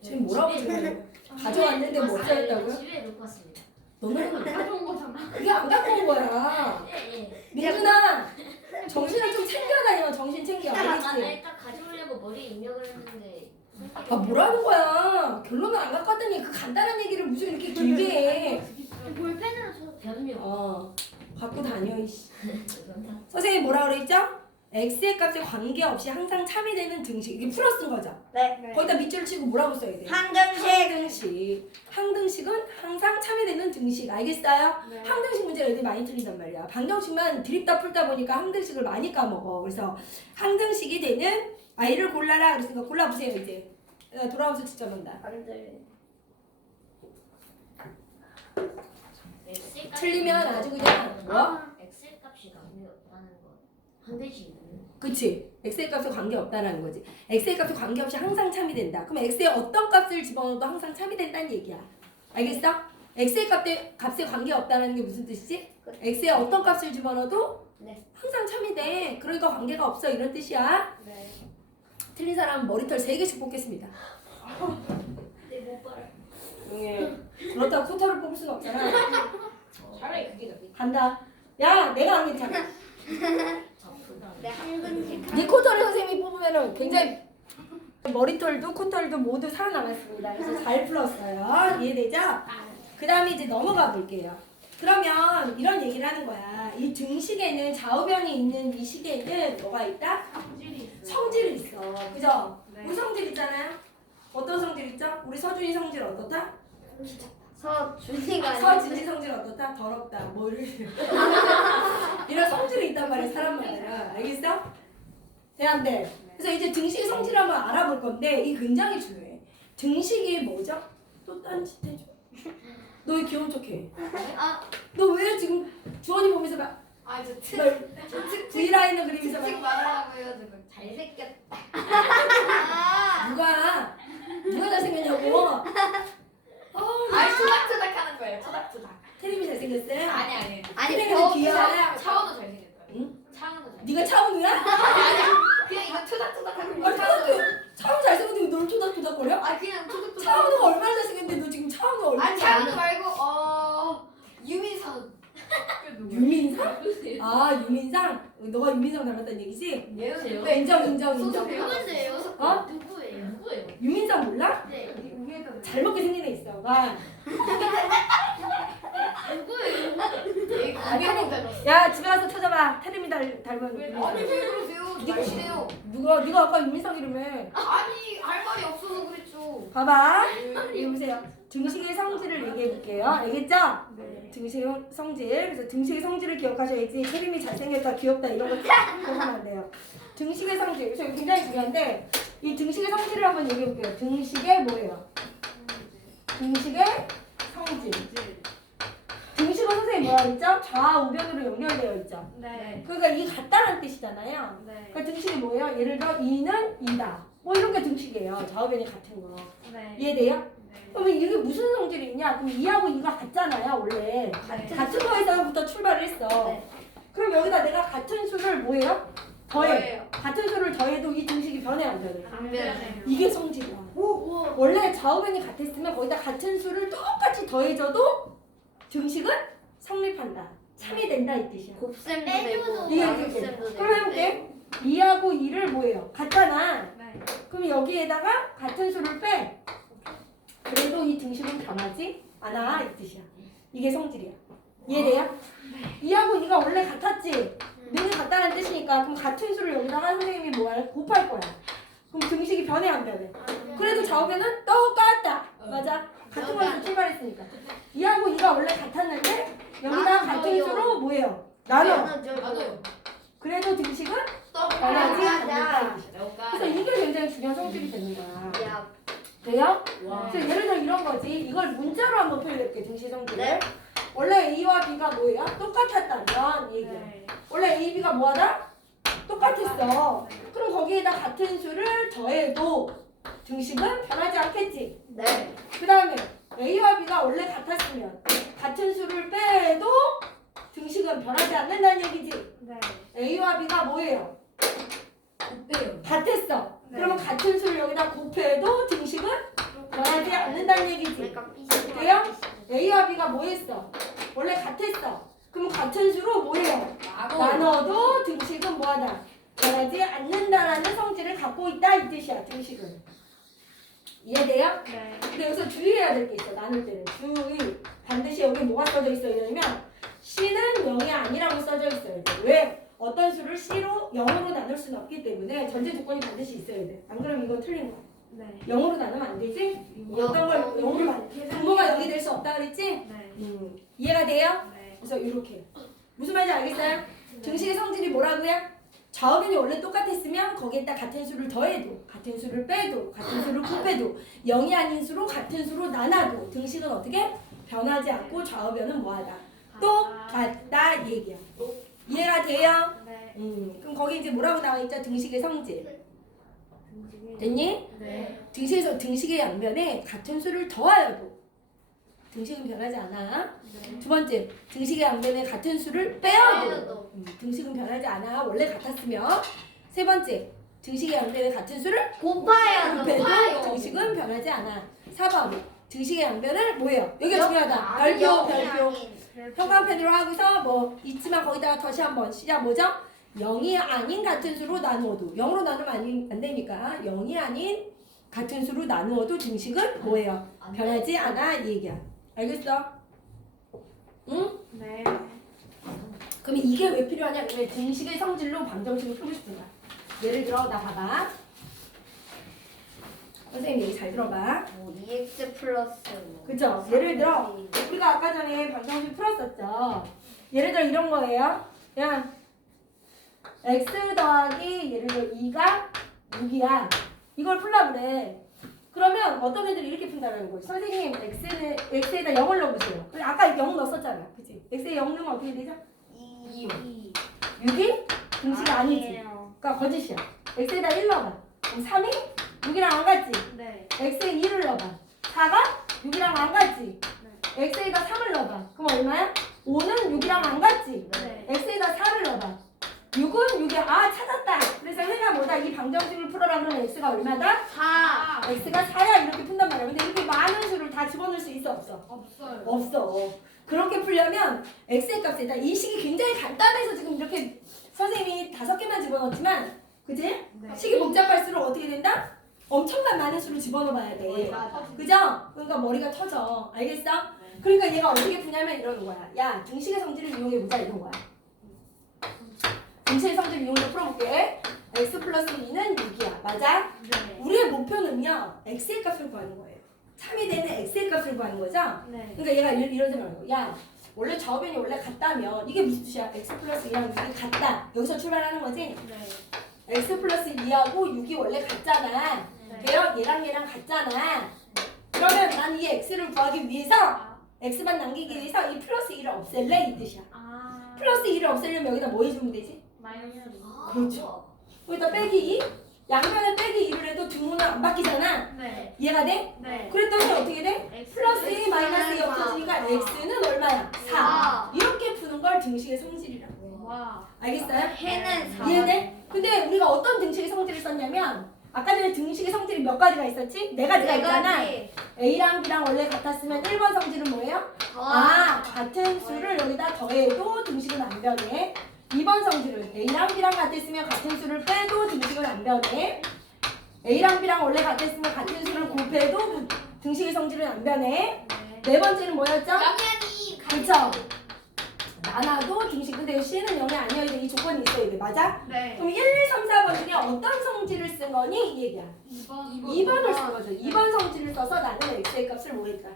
지금 뭐라고 지금 가져왔는데 뭐 없어졌다고요? 집에 놓고 왔습니다. 너는 가져온 거잖아. 그게 안 갖고 온 거야. 네, 민준아 정신을 좀 챙겨 다녀. 정신 챙겨. 네. 알겠지? 딱 가져오려고 머리에 입력을 했는데. 아 뭐라는 거야. 결론을 안 갖고 왔더니 그 간단한 얘기를 무슨 이렇게 길게 해. 볼펜으로 쳐. 변명. 갖고 다녀 이씨. 선생님 뭐라 그랬죠? x의 값에 관계없이 항상 참이되는 등식. 이게 풀어 쓴 거죠? 네. 거기다 밑줄 치고 뭐라고 써야 돼? 항등식. 항등식. 항등식은 항상 참이되는 등식. 알겠어요? 네. 항등식 문제가 애들이 많이 틀린단 말이야. 방정식만 드립다 풀다 보니까 항등식을 많이 까먹어. 그래서 항등식이 되는 아이를 골라라. 그랬으니까 골라보세요 이제. 돌아오면서 직접 본다. 안 돼. X의 값이 틀리면 아주 그냥 뭐? X의 값이 없다는 거. 한대식은. 그치? x의 값에 관계없다라는 거지. x의 값에 관계없이 항상 참이된다. 그럼 x의 어떤 값을 집어넣어도 항상 참이된다는 얘기야. 알겠어? x의 값에 관계없다는 게 무슨 뜻이지? x의 어떤 값을 집어넣어도 네. 항상 참이돼. 그러니까 관계가 없어 이런 뜻이야. 네. 틀린 사람은 머리털 3개씩 뽑겠습니다. 내못 봐라. 조용해. 그렇다고 코털을 뽑을 수는 없잖아. 차라리 그게 더 간다. 야 내가 안 괜찮아. 네. 항등식. 네 코털을 선생님이 뽑으면 굉장히 머리털도 코털도 모두 살아남았습니다. 그래서 잘 풀었어요. 이해되죠? 그 다음에 이제 넘어가 볼게요. 그러면 이런 얘기를 하는 거야. 이 등식에는 좌우변이 있는 이 식에는 뭐가 있다? 성질이 있어. 그죠? 우리 성질 있잖아요. 어떤 성질 있죠? 우리 서준이 성질 어떻다? 서준이가 아니고 서진이 성질 어떻다? 더럽다. 뭐를 이런 성질이 있단 말이야. 사람마다. 알겠어? 돼 안 돼? 그래서 이제 등식 성질 한번 알아볼 건데 이게 굉장히 중요해. 등식이 뭐죠? 또 딴짓 해줘. 너 왜 귀여운 척해? 아, 너 왜 지금 주원이 보면서 막 아저 V라인을 그리면서 특징 막 말하라고요. 지금 잘생겼다. 누가 잘생겼냐고? 아 투닥투닥 하는 거예요. 투닥투닥. 테림이 잘생겼어요? 아니. 아니 테림이는 더 귀여워. 차원은 잘생겼다. 응? 차원은 잘생겼다. 네가 차은우야? 아니야. 그냥 이거 투닥투닥 하는 거. 차은우 잘생겼는데 널 토닥토닥거려? 아 그냥 투닥투닥. 차은우가 얼마나 잘생겼는데 너 지금 차은우 얼마나 아 차원은 말고 유민상. 유민상? 아 유민상? 너가 유민상 닮았다는 얘기지? 얘는 네, 인정. 누군데요? 어? 누구예요? 누구예요? 유민상 몰라? 네. 잘 먹게 생긴 애 있어. 가. 누구예요? 야 집에 가서 찾아봐. 테림이 닮은 아니 유민상. 왜 그러세요? 날씬해요. 네가 아까 유민상 이름에 아니 할 말이 없어서 그랬죠. 봐봐. 여기 보세요. 등식의 성질을 얘기해 볼게요. 알겠죠? 네. 등식의 성질. 그래서 등식의 성질을 기억하셔야지. 테림이 잘생겼다, 귀엽다 이런 거 기억하면 안 돼요. 등식의 성질. 그래서 이거 굉장히 중요한데 이 등식의 성질을 한번 얘기해 볼게요. 등식의 뭐예요? 등식의 성질. 등식은 선생님 뭐라 했죠? 좌우변으로 연결되어 있죠. 네. 그러니까 이게 같다는 뜻이잖아요. 네. 그러니까 등식이 뭐예요? 예를 들어 2는 2다. 뭐 이런 게 등식이에요. 좌우변이 같은 거. 네. 이해돼요? 그러면 이게 무슨 성질이 있냐? 그럼 2하고 2가 같잖아요, 원래. 네. 같은 거에서부터 출발을 했어. 네. 그럼 여기다 내가 같은 수를 뭐예요? 더해. 더해요. 같은 수를 더해도 이 등식이 변해 안 변해? 안 이게 성질이야. 원래 좌우변이 같았으면 거기다 같은 수를 똑같이 더해줘도 등식은 성립한다. 참이 된다 이 뜻이야. 곱셈도 빼줘도 되고 이게 나눗셈도 이렇게. 되고. 그럼 해볼게. 2하고 2를 뭐예요? 같잖아. 네. 그럼 여기에다가 같은 수를 빼. 그래도 이 등식은 변하지 않아 이 뜻이야. 이게 성질이야. 이해돼요? 2하고 2가 원래 같았지. 능이 같다는 뜻이니까 그럼 같은 수를 여기다가 선생님이 뭐야? 곱할 거야. 그럼 등식이 변해 안 변해? 그래도 좌우변은 똑같다. 맞아. 같은 거에서 출발했으니까. 2하고 2가 원래 같았는데 여기다가 같은 수로 뭐예요? 나눠. 나눠요. 그래도 등식은 변하지 변하지 않는다. 그래서 이게 굉장히 중요한 성질이 되는 거야. 야, 돼요? 와. 그래서 예를 들어 이런 거지. 이걸 문자로 한번 표현해볼게. 등식 성질을. 네. 원래 A와 B가 뭐예요? 똑같았다면 이 얘기야. 원래 A, B가 뭐하다? 똑같았어. 그럼 거기에다 같은 수를 더해도 등식은 변하지 않겠지. 네. 그 다음에 A와 B가 원래 같았으면 같은 수를 빼도 등식은 변하지 않는다는 얘기지. A와 B가 뭐예요? 곱해요. 같았어. 네. 그러면 같은 수를 여기다 곱해도 등식은 변하지 않는다는 얘기지. 그러니까 돼요? A와 B가 뭐 했어? 원래 같았어. 그럼 같은 수로 뭐예요? 나눠도 등식은 뭐하다? 변하지 않는다라는 성질을 갖고 있다 이 뜻이야. 등식은. 이해돼요? 네. 근데 여기서 주의해야 될 게 있어. 나눌 때는 주의. 반드시 여기 뭐가 써져 있어야 되냐면 C는 0이 아니라고 써져 있어야 돼. 왜? 어떤 수를 C로 0으로 나눌 수는 없기 때문에 전제 조건이 반드시 있어야 돼. 안 그러면 이건 틀린 거야. 네. 0으로 나누면 안 되지? 어떤 걸 0으로 나누 분모가 0이 될 수 없다 그랬지? 네. 이해가 돼요? 네. 그래서 이렇게. 무슨 말인지 알겠어요? 등식의 성질이 뭐라고요? 좌우변이 원래 똑같았으면 거기에다 같은 수를 더해도 같은 수를 빼도 같은 수를 곱해도 0이 아닌 수로 같은 수로 나눠도 등식은 어떻게? 변하지 않고 좌우변은 뭐하다? 똑같다 이 얘기야. 이해가 돼요? 네. 그럼 거기 이제 뭐라고 나와 있죠? 등식의 성질. 됐니? 네. 등식의 양변에 같은 수를 더하여도 등식은 변하지 않아. 두 번째, 등식의 양변에 같은 수를 빼어도 등식은 변하지 않아. 원래 같았으면. 세 번째, 등식의 양변에 같은 수를 곱하여도 곱해도 등식은 변하지 않아. 4번, 등식의 양변을 뭐예요? 여기가 중요하다. 별표. 형광펜으로 하고서 뭐 있지만 거기다가 다시 한번 시작 뭐죠? 0이 아닌 같은 수로 나누어도 0으로 나누면 안 되니까 0이 아닌 같은 수로 나누어도 등식은 뭐예요? 변하지 않아 이 얘기야. 알겠어? 응? 네. 그럼 이게 왜 필요하냐? 왜 등식의 성질로 방정식을 풀고 싶은 거야. 예를 들어 나 봐봐. 선생님 얘기 잘 들어봐. 뭐 2x 플러스 뭐. 그죠? 예를 들어 우리가 아까 전에 방정식 풀었었죠. 예를 들어 이런 거예요. 그냥 x 더하기 예를 들어 2가 6이야. 이걸 풀라 그래. 그러면 어떤 애들이 이렇게 푼다는 거예요. 선생님 x에다 0을 넣어보세요. 그래, 아까 0 넣었었잖아. 그치? x에 0 넣으면 어떻게 되죠? 2. 6이 등식이 아니지. 그러니까 거짓이야. x에다 1 넣어봐. 그럼 3이 6이랑 안 같지? 네. x에 2를 넣어봐. 4가 6이랑 안 같지? x에다 3을 넣어봐. 그럼 얼마야? 5는 6이랑 안 같지? 네. x에다 4를 넣어봐. 6은 6이 찾았다. 그래서 해가 뭐다? 이 방정식을 풀어라 그러면 x가 얼마다? 4. x가 4야 이렇게 푼단 말이야. 근데 이렇게 많은 수를 다 집어넣을 수 있어 없어? 없어요. 없어. 그렇게 풀려면 x의 값에다 이 식이 굉장히 간단해서 지금 이렇게 선생님이 5개만 집어넣었지만 그지? 식이 복잡할수록 어떻게 된다? 엄청난 많은 수를 집어넣어봐야 돼. 그죠? 그러니까 머리가 터져. 알겠어? 그러니까 얘가 어떻게 푸냐면 이러는 거야. 야, 등식의 성질을 이용해보자 이런 거야. 등식의 성질을 이용해서 풀어볼게. x 플러스 2는 6이야. 맞아? 네. 우리의 목표는요. x의 값을 구하는 거예요. 참이 되는 x의 값을 구하는 거죠? 네. 그러니까 얘가 이런 생각을 하는 거야. 야, 원래 좌우변이 원래 같다면 이게 무슨 뜻이야? x 플러스 2랑 6이 같다. 여기서 출발하는 거지? 네. x 플러스 2하고 6이 원래 같잖아. 돼요? 얘랑 같잖아. 그러면 난 이 x를 구하기 위해서 x만 남기기 위해서 이 플러스 2를 없앨래? 이 뜻이야. 플러스 2를 없애려면 여기다 뭐 해주면 되지? 마이너스. 그렇죠. 여기다 빼기 2. 양면에 빼기 2를 해도 등호는 안 바뀌잖아. 네. 이해가 돼? 네. 그랬더니 어떻게 돼? 플러스 2 마이너스 2 없어지니까 x는 얼마야? 4. 이렇게 푸는 걸 등식의 성질이라고. 와. 알겠어요? 해는 4. 이해돼? 근데 우리가 어떤 등식의 성질을 썼냐면 아까 전에 등식의 성질이 몇 가지가 있었지? 네 가지가 있잖아. A랑 B랑 원래 같았으면 1번 성질은 뭐예요? 같은 수를 여기다 더해도 등식은 안 변해. 2번 성질은 A랑 B랑 같았으면 같은 수를 빼도 등식은 안 변해. A랑 B랑 원래 같았으면 같은 수를 곱해도 등식의 성질은 안 변해. 네 번째는 뭐였죠? 영현이 그쵸? 나눠도 등식. 근데 C는 0이 아니어야 돼. 이 조건이 있어야 돼. 맞아? 네. 그럼 1, 2, 3, 4번 중에 어떤 성질을 쓴 거니? 이 얘기야. 2번을 쓴 거죠. 2번 성질을 써서 나는 x의 값을 뭐 했다?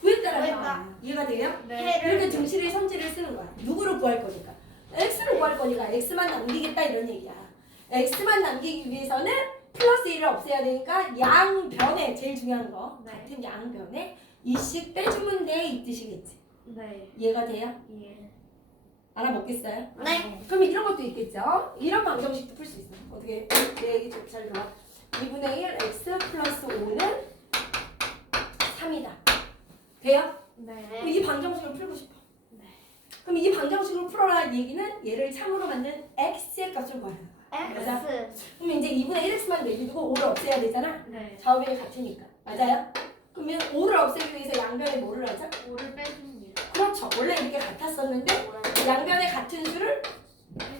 구했다라는 구했다. 거야. 이해가 돼요? 네. 이렇게 등식의 성질을 쓰는 거야. 누구를 구할 거니까? x를 구할 거니까 x만 남기겠다 이런 얘기야. x만 남기기 위해서는 플러스 1을 없애야 되니까 양변에 제일 중요한 거 네. 같은 양변에 이씩 빼주면 돼 이 뜻이겠지. 네. 이해가 돼요? 예. 알아먹겠어요? 네. 그럼 이런 것도 있겠죠? 이런 방정식도 풀 수 있어. 어떻게? 내 얘기 좀 잘 들어. 2분의 1 x 플러스 5는 3이다. 돼요? 그럼 네. 이 방정식을 풀고 싶어. 그럼 이 방정식을 풀어라 얘기는 얘를 참으로 만든 x의 값을 구하는 거야. 맞아? 그럼 이제 2분의 1x만 내비두고 5를 없애야 되잖아? 네. 좌우변이 같으니까. 맞아요? 그러면 5를 없애기 위해서 양변에 뭐를 하자? 5를 빼줍니다. 그렇죠. 원래 이렇게 같았었는데 양변에 같은 수를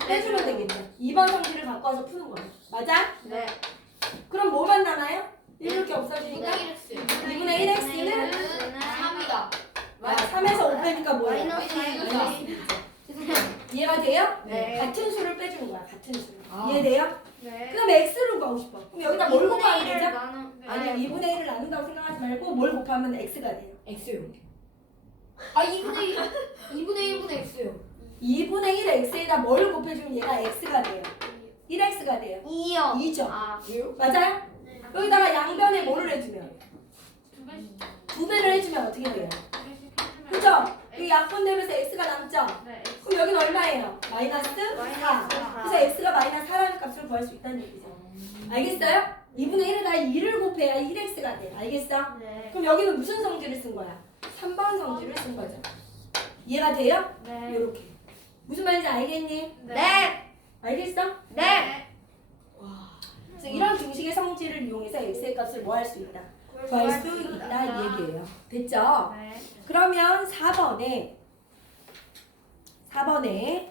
빼주면 되겠죠. 2번 성질을 갖고 와서 푸는 거예요. 맞아? 네. 그럼 뭐만 남아요? 이렇게 없어지니까 2분의 1x는 3이다. 3에서 5 빼니까 뭐예요? 마이너스 이해가 돼요? 네. 같은 수를 빼주는 거야. 같은 수를. 아. 이해돼요? 네. 그 다음에 x를 구하고 싶어. 그럼 여기다 뭘 곱하면 되죠? 나누. 아니야. 2분의 1을 나눈다고 생각하지 말고 뭘 곱하면 x가 돼요. X요. 아 2분의 1분의 X요. 2분의 1 x에다 뭘 곱해주면 얘가 x가 돼요. 1x가 돼요. 2요. 2죠. 아. 왜요? 맞아요? 여기다가 양변에 뭐를 해주면? 두 배씩. 2배를 해주면 어떻게 돼요? 두 배씩 해주면. 그죠? 이 약분되면서 x가 남죠? 네. 그럼 여기는 얼마예요? 마이너스 4. 마이너스 4. 그래서 x가 마이너스 4라는 값을 구할 수 있다는 얘기죠. 알겠어요? 2분의 1에다 2를 곱해야 1x가 돼. 알겠어? 네. 그럼 여기는 무슨 성질을 쓴 거야? 3번 성질을 쓴 거죠. 이해가 돼요? 네. 요렇게. 무슨 말인지 알겠니? 네. 알겠어? 네. 와. 그래서 이런 등식의 성질을 이용해서 x의 값을 뭐 할 수 있다? 구할 수 있다 이 얘기예요. 됐죠? 네. 그러면 4번에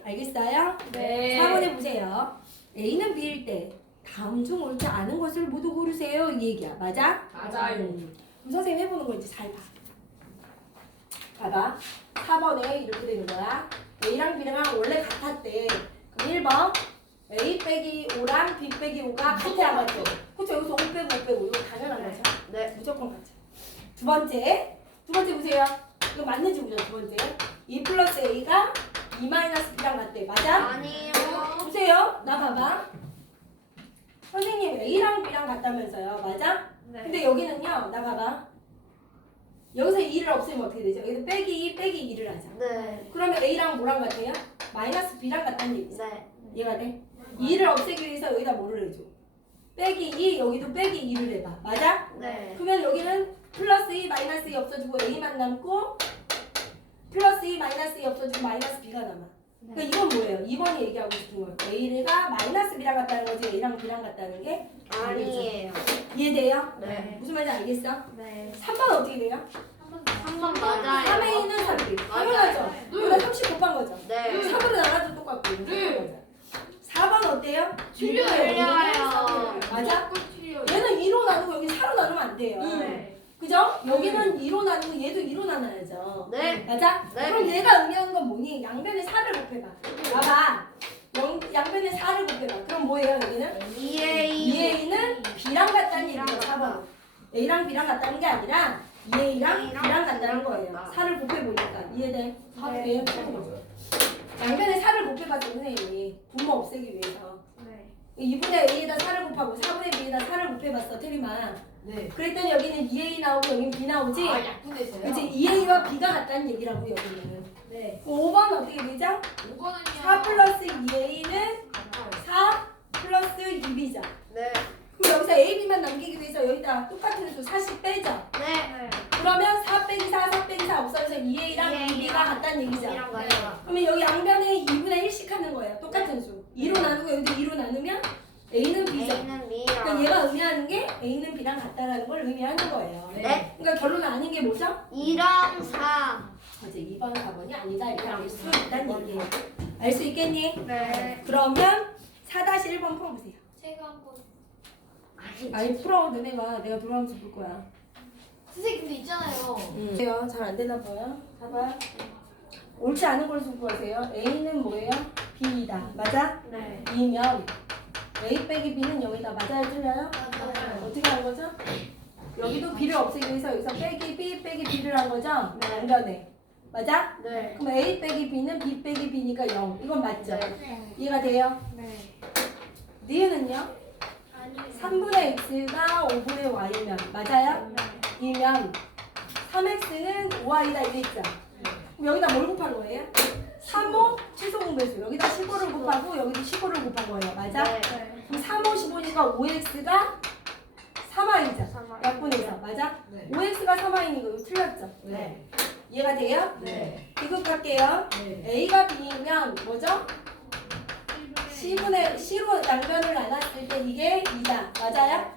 알겠어요? 네. 4번에 보세요. A는 B일 때 다음 중 옳지 않은 것을 모두 고르세요 이 얘기야. 맞아? 맞아요. 그럼 선생님 해보는 거 이제 잘 봐. 봐봐. 4번에 이렇게 되는 거야. A랑 B랑 원래 같았대. 그럼 1번 A 빼기 5랑 B 빼기 5가 같아 안 같아? 그쵸? 여기서 5 빼고 5 빼고 이거 당연한 거죠? 네. 무조건 같죠. 두 번째 보세요. 이거 맞는지 보자. 두 번째 2 플러스 A가 2 마이너스 B랑 같대. 맞아? 아니요. 보세요. 나 봐봐. 선생님 A랑 B랑 같다면서요. 맞아? 근데 여기는요, 나가봐. 여기서 2를 없애면 어떻게 되죠? 여기서 빼기 2, 빼기 2를 하자. 네. 그러면 A랑 뭐랑 같아요? 마이너스 B랑 같다는 얘기죠. 네. 이해가 돼? 2를 없애기 위해서 여기다 뭐를 해줘? 빼기 2, 여기도 빼기 2를 해봐. 맞아? 네. 그러면 여기는 플러스 2, 마이너스 2 없어지고 A만 남고 플러스 2, 마이너스 2 없어지고 마이너스 B가 남아. 그러니까 이건 뭐예요? 2번이 얘기하고 싶은 거예요. A가 마이너스 B랑 같다는 거지 A랑 B랑 같다는 게 아니에요. 이해돼요? 네. 무슨 말인지 알겠어? 네. 3번 어떻게 돼요? 3번 맞아요. 3A는 3B. 당연하죠. 여기다 30 곱한 거죠. 네. 3으로 나가도 똑같고. 네. 4번 어때요? 틀려요. 맞아? 틀려요. 얘는 2로 나누고 여기 4로 나누면 안 돼요. 네. 그죠? 여기는 2로 나누고 얘도 2로 나눠야죠. 네. 맞아? 네. 그럼 얘가 의미하는 건 뭐니? 양변에 4를 곱해봐. 봐봐. 양변에 4를 곱해봐. 그럼 뭐예요 여기는? 2A. 2A는 B랑 같다는 얘기죠. B랑 4번. A랑 B랑 같다는 게 아니라 2A랑 A랑 B랑 같다는 거예요. 같다. 4를 곱해보니까. 이해돼? 네. 네. 양변에 4를 곱해봤어 선생님이. 분모 없애기 위해서. 네. 2분의 A에다 4를 곱하고 4분의 B에다 4를 곱해봤어 태림아. 네. 그랬더니 여기는 2A 나오고 여기는 B 나오지? 아, 약분해서요? 그치? 2A와 B가 같다는 얘기라고 여기는. 네. 5번 어떻게 되죠? 5번은요. 4 플러스 2A는 같아요. 4 플러스 2B죠. 네. 그럼 여기서 A, B만 남기기 위해서 여기다 똑같은 수 40 빼죠. 네. 그러면 4 빼기 4, 4 빼기 4 없어져서 2A랑 2B가 같다는 얘기죠. 이랑 같아요. 그러면 여기 양변에 2분의 1씩 하는 거예요. 똑같은 수. 2로 나누고 여기도 2로 나누면 A는 B죠. A는 그러니까 B랑. 얘가 의미하는 게 A는 B랑 같다라는 걸 의미하는 거예요. 네. 그러니까 결론은 아닌 게 뭐죠? 2랑 4. 이제 2번, 4번이 아니다 이렇게 알 수 있다는 얘기예요. 알 수 있겠니? 네. 그러면 4-1번 풀어보세요. 제가 한번. 아니 풀어 너네가 내가 돌아오면서 볼 거야. 선생님 근데 있잖아요. 그래요. 잘 안 되나 봐요. 봐봐. 옳지 않은 걸 수고하세요. A는 뭐예요? B이다. 맞아? 네. B면 A 빼기 B는 여기다 맞아요? 틀려요? 어떻게 한 거죠? 여기도 B를 없애기 위해서 여기서 빼기 B 빼기 B를 한 거죠? 양변에. 맞아? 네. 그럼 A 빼기 B는 B 빼기 B니까 0. 이건 맞죠? 네. 이해가 돼요? 네. 니은은요? 3분의 x가 5분의 y면 맞아요? 이면 3x는 5y다 이랬죠? 그럼 여기다 뭘 곱한 거예요? 3호 최소 공배수 여기다 15를 곱하고 여기도 15를 곱한 거예요. 맞아? 네. 그럼 3호 15니까 5x가 3y죠? 3Y. 약분해서 맞아? 네. 5x가 3y니까 이거 틀렸죠? 네. 이해가 돼요? 네. 비급할게요. 네. a가 b이면 뭐죠? C로 양변을 나눴을 때 이게 2다. 맞아요?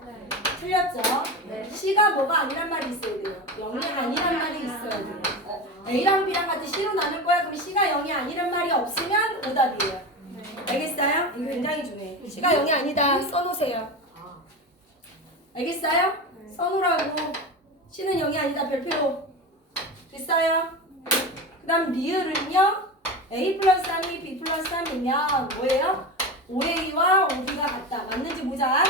틀렸죠? 네. C가 뭐가 아니란 말이 있어야 돼요. 0이 아니란 말이 있어야 돼요. A랑 B랑 같이 C로 나눌 거야. 그럼 C가 0이 아니란 말이 없으면 오답이에요. 알겠어요? 이거 굉장히 중요해. C가 0이 아니다. 써놓으세요. 아. 알겠어요? 써놓으라고. C는 0이 아니다. 별표로. 됐어요? 그 다음 리을은요. A 플러스 3이 B 플러스 3이면 뭐예요? 5A와 5B가 같다. 맞는지 보자.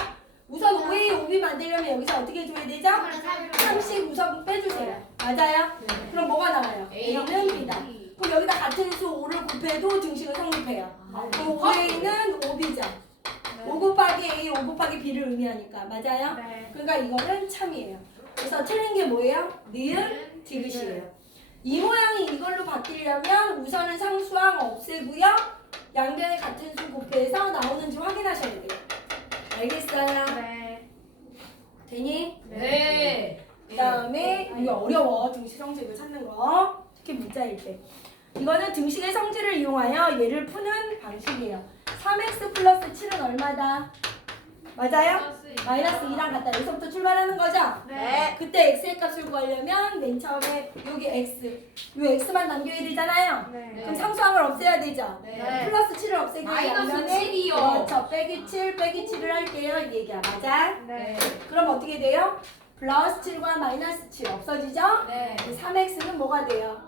우선 5A, 5B 만들려면 여기서 어떻게 해줘야 되죠? 3씩 우선 빼주세요. 맞아요? 그럼 뭐가 나와요? A는 B다. 그럼 여기다 같은 수 5를 곱해도 등식은 성립해요. 그럼 5A는 5B죠. 5 곱하기 A, 5 곱하기 B를 의미하니까. 맞아요? 그러니까 이거는 참이에요. 그래서 틀린 게 뭐예요? 니은, 디귿이에요. 이 모양이 이걸로 바뀌려면 우선은 상수항 없애고요. 양변에 같은 수 곱해서 나오는지 확인하셔야 돼요. 알겠어요? 네. 되니? 네. 그 다음에 이거 어려워. 등식 성질을 찾는 거. 특히 문자일 때. 이거는 등식의 성질을 이용하여 얘를 푸는 방식이에요. 3x 플러스 7은 얼마다? 맞아요? 마이너스 2랑 같다. 여기서부터 출발하는 거죠? 네. 그때 x의 값을 구하려면 맨 처음에 여기 x, 요 x만 남겨야 되잖아요. 네. 그럼 상수항을 없애야 되죠? 네. 플러스 7을 없애기 마이너스 위해서는 7이요. 그렇죠. 빼기 7, 빼기 7을 할게요. 이 얘기야. 맞아? 네. 그럼 어떻게 돼요? 플러스 7과 마이너스 7 없어지죠? 네. 3x는 뭐가 돼요?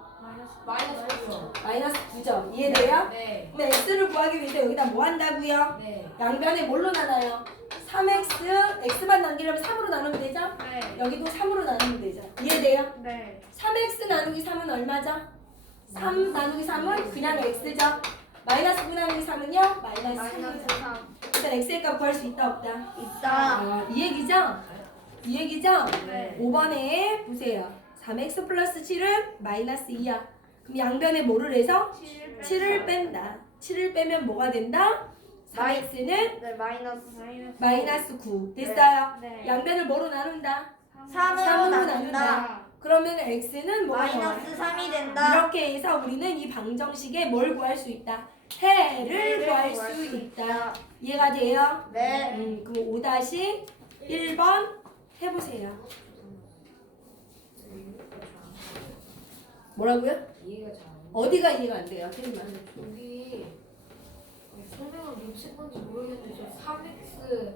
마이너스 9요. 마이너스 9죠. 이해돼요? 네. 근데 x를 구하기 위해서 여기다 뭐 한다고요? 네. 양변에 뭘로 나눠요? 3x, x만 남기려면 3으로 나누면 되죠? 네. 여기도 3으로 나누면 되죠. 이해돼요? 네. 3x 나누기 3은 얼마죠? 3 나누기 3은 그냥 x죠. 마이너스 9 나누기 3은요? 마이너스 3이죠. 3. 일단 x의 값 구할 수 있다 없다? 있다. 이 얘기죠? 이 얘기죠? 네. 5번에 보세요. 3x 플러스 7은 마이너스 2야. 그럼 양변에 뭐를 해서? 7을 뺀다. 7을 빼면 뭐가 된다? 4x는 네, 마이너스 9. 됐어요? 네. 양변을 뭐로 나눈다? 3으로 나눈다. 나눈다. 그러면 x는 뭐가 나와? 마이너스 3이 된다. 이렇게 해서 우리는 이 방정식에 뭘 구할 수 있다? 해를 구할 수 있다. 이해가 돼요? 네. 그럼 5-1번 해보세요. 뭐라고요? 이해가 잘 안 돼. 어디가 이해가 안 돼요? 틀리면. 여기 설명을 놓친 건지 모르겠는데 저 3x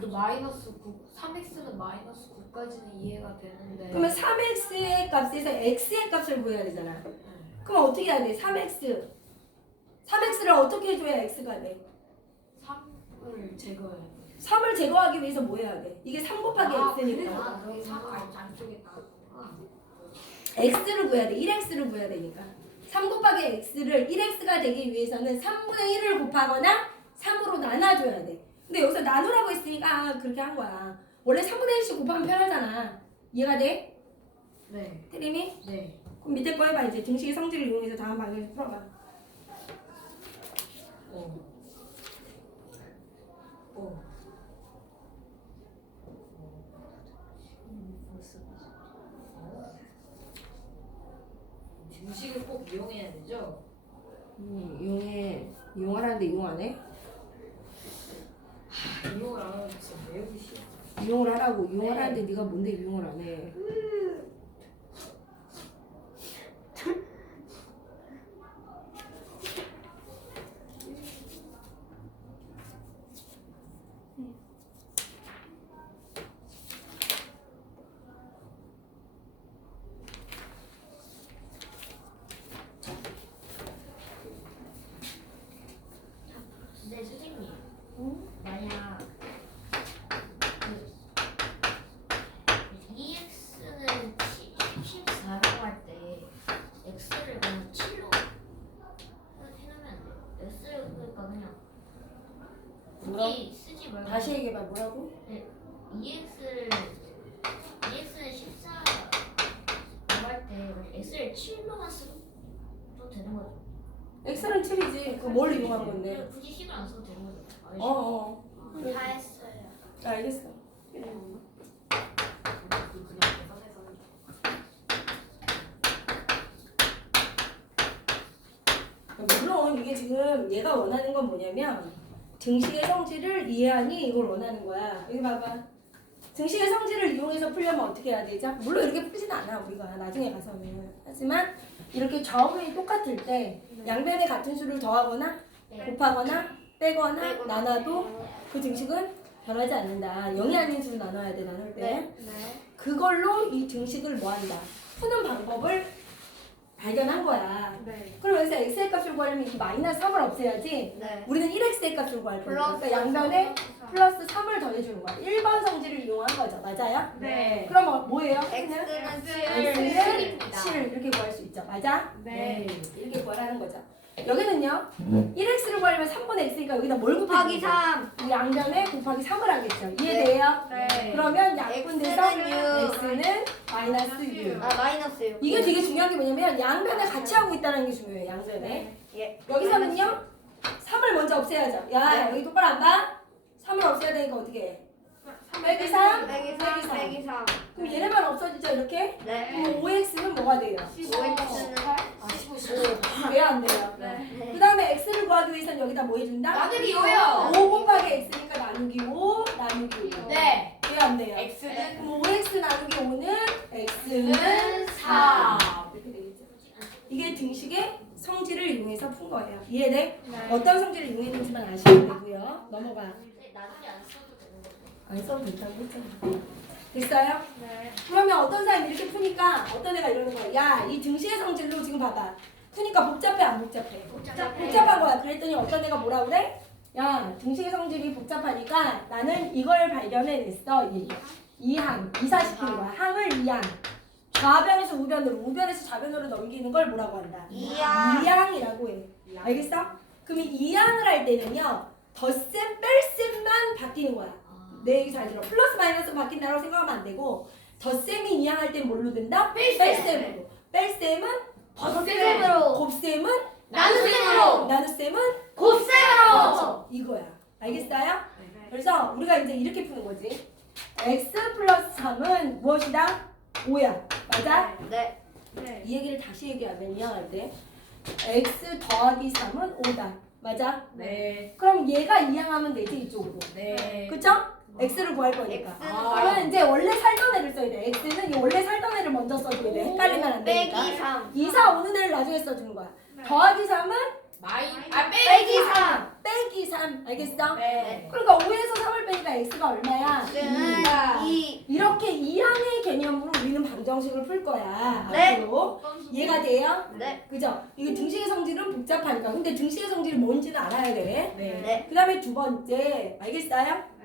그 마이너스 9 3x는 마이너스 9까지는 이해가 되는데 그러면 3x의 값에서 x의 값을 구해야 되잖아. 그럼 어떻게 해야 돼? 3x를 어떻게 해줘야 x가 돼? 3을 제거해야 돼. 3을 제거하기 위해서 뭐 해야 돼? 이게 3 곱하기 x니까. 아, 그럼 3을 안쪽에 다 x를 구해야 돼. 1x를 구해야 되니까. 3 곱하기 x를 1x가 되기 위해서는 3분의 1을 곱하거나 3으로 나눠줘야 돼. 근데 여기서 나누라고 했으니까 그렇게 한 거야. 원래 3분의 1씩 곱하면 편하잖아. 이해가 돼? 네. 태림이? 네. 그럼 밑에 거 해봐. 이제 등식의 성질을 이용해서 다음 방향에서 풀어봐. 등식을 꼭 이용해야 되죠? 이용하라는데 이용 안 해? 이용을 안 하면 진짜 외우기 싫어. 이용을 하라고. 이용하라는데 네가 뭔데 이용을 안 해? 근데 선생님, 만약 그 EX는 14라고 할 때 X를 그냥 7로 해놓으면 안 돼요. X를 그러니까 그냥 굳이 쓰지 말고 다시 얘기해봐. 뭐라고? EX는 14라고 할 때 X를 7로만 써도 되는 거죠. x는 7이지. 그거 뭘 이용한 건데? 그냥 굳이 식을 안 써도 되는 거죠. 알죠? 어어. 다 했어요. 알겠어. 그냥 계산해서 물론 이게 지금 얘가 원하는 건 뭐냐면 등식의 성질을 이해하니 이걸 원하는 거야. 여기 봐봐. 등식의 성질을 이용해서 풀려면 어떻게 해야 되죠? 물론 이렇게 풀지는 않아 우리가 나중에 가서는. 하지만 이렇게 좌우변이 똑같을 때 양변에 같은 수를 더하거나 곱하거나 빼거나 나눠도 그 등식은 변하지 않는다. 0이 아닌 수로 나눠야 돼 나눌 때. 그걸로 이 등식을 뭐한다? 푸는 방법을 발견한 거야. 그럼 여기서 x의 값을 구하려면 이 마이너스 3을 없애야지. 네. 우리는 1x의 값을 구할 거니까. 플러스 그러니까 양변에 플러스 3을 더해주는 거야. 1번 성질을 이용한 거죠. 맞아요? 네. 그럼 뭐예요? X는 x는 7 이렇게 구할 수 있죠. 맞아? 네. 이렇게 구하라는 거죠. 여기는요. 1x를 구하려면 3분의 x니까 여기다 뭘 곱하기 곱하기 3. 이 양변에 곱하기 3을 하겠죠. 이해돼요? 네. 그러면 약분돼서 X는 6. x는 마이너스 6. 아, 마이너스 6. 이게 되게 중요한 게 뭐냐면 양변에 같이 하고 있다는 게 중요해요. 양변에. 예. 여기서는요. 3을 먼저 없애야죠. 야 여기 똑바로 안 봐? 3을 없애야 되니까 어떻게 해? 빼기 3? 빼기 3, 빼기 3. 그럼 얘네만 없어지죠 이렇게? 네. 그럼 5x는 뭐가 돼요? 5x는 아 15. 왜 안 돼요? 네. 그 다음에 x를 구하기 위해서는 여기다 뭐 해준다? 나누기 5요. 5 곱하기 x니까 나누기 5 나누기 5. 네. 왜 안 돼요? x는 그럼 5x 나누기 5는 x는 4. 이렇게 되겠죠. 이게 등식의 성질을 이용해서 푼 거예요. 이해돼? 네. 어떤 성질을 이용했는지만 아시면 되고요. 넘어가. 근데 나중에 안 써도 되는 거죠. 안 써도 된다고 했잖아. 됐어요? 네. 그러면 어떤 사람이 이렇게 푸니까 어떤 애가 이러는 거야. 야, 이 등식의 성질로 지금 봐봐. 푸니까 복잡해 안 복잡해? 복잡한 거야. 그랬더니 어떤 애가 뭐라 그래? 야, 등식의 성질이 복잡하니까 나는 이걸 발견해냈어. 이항, 이사시키는 거야. 항을 이항. 좌변에서 우변으로, 우변에서 좌변으로 넘기는 걸 뭐라고 한다? 이항. 이항이라고 해. 알겠어? 그럼 이 이항을 할 때는요. 덧셈, 뺄셈만 바뀌는 거야. 내 얘기 잘 들어. 플러스 마이너스 바뀐다고 생각하면 안 되고 덧셈이 이항할 땐 뭘로 된다? 뺄셈으로. 뺄셈은 덧셈으로. 곱셈은 나눗셈으로. 나눗셈은 곱셈으로. 이거야. 알겠어요? 그래서 우리가 이제 이렇게 푸는 거지. x 플러스 3은 무엇이다? 5야. 맞아? 네. 이 얘기를 다시 얘기하면 이항할 때 x 더하기 3은 5다. 맞아? 네. 그럼 얘가 이항하면 되지 이쪽으로. 네. 그쵸? x를 구할 거니까. x는 그러면 이제 원래 살던 애를 써야 돼. x는 이 원래 살던 애를 먼저 써줘야 돼. 헷갈리면 안 되니까. 빼기 3. 2, 4, 5는 애를 나중에 써주는 거야. 더하기 3은 빼기 3. 빼기 3. 알겠어? 네. 그러니까 5에서 3을 빼니까 x가 얼마야? x는 2. 이렇게 이항의 개념으로 우리는 방정식을 풀 거야. 네. 앞으로. 이해가 돼요? 네. 그죠? 이게 등식의 성질은 복잡하니까. 근데 등식의 성질이 뭔지는 알아야 돼. 네. 네. 그 다음에 두 번째. 알겠어요?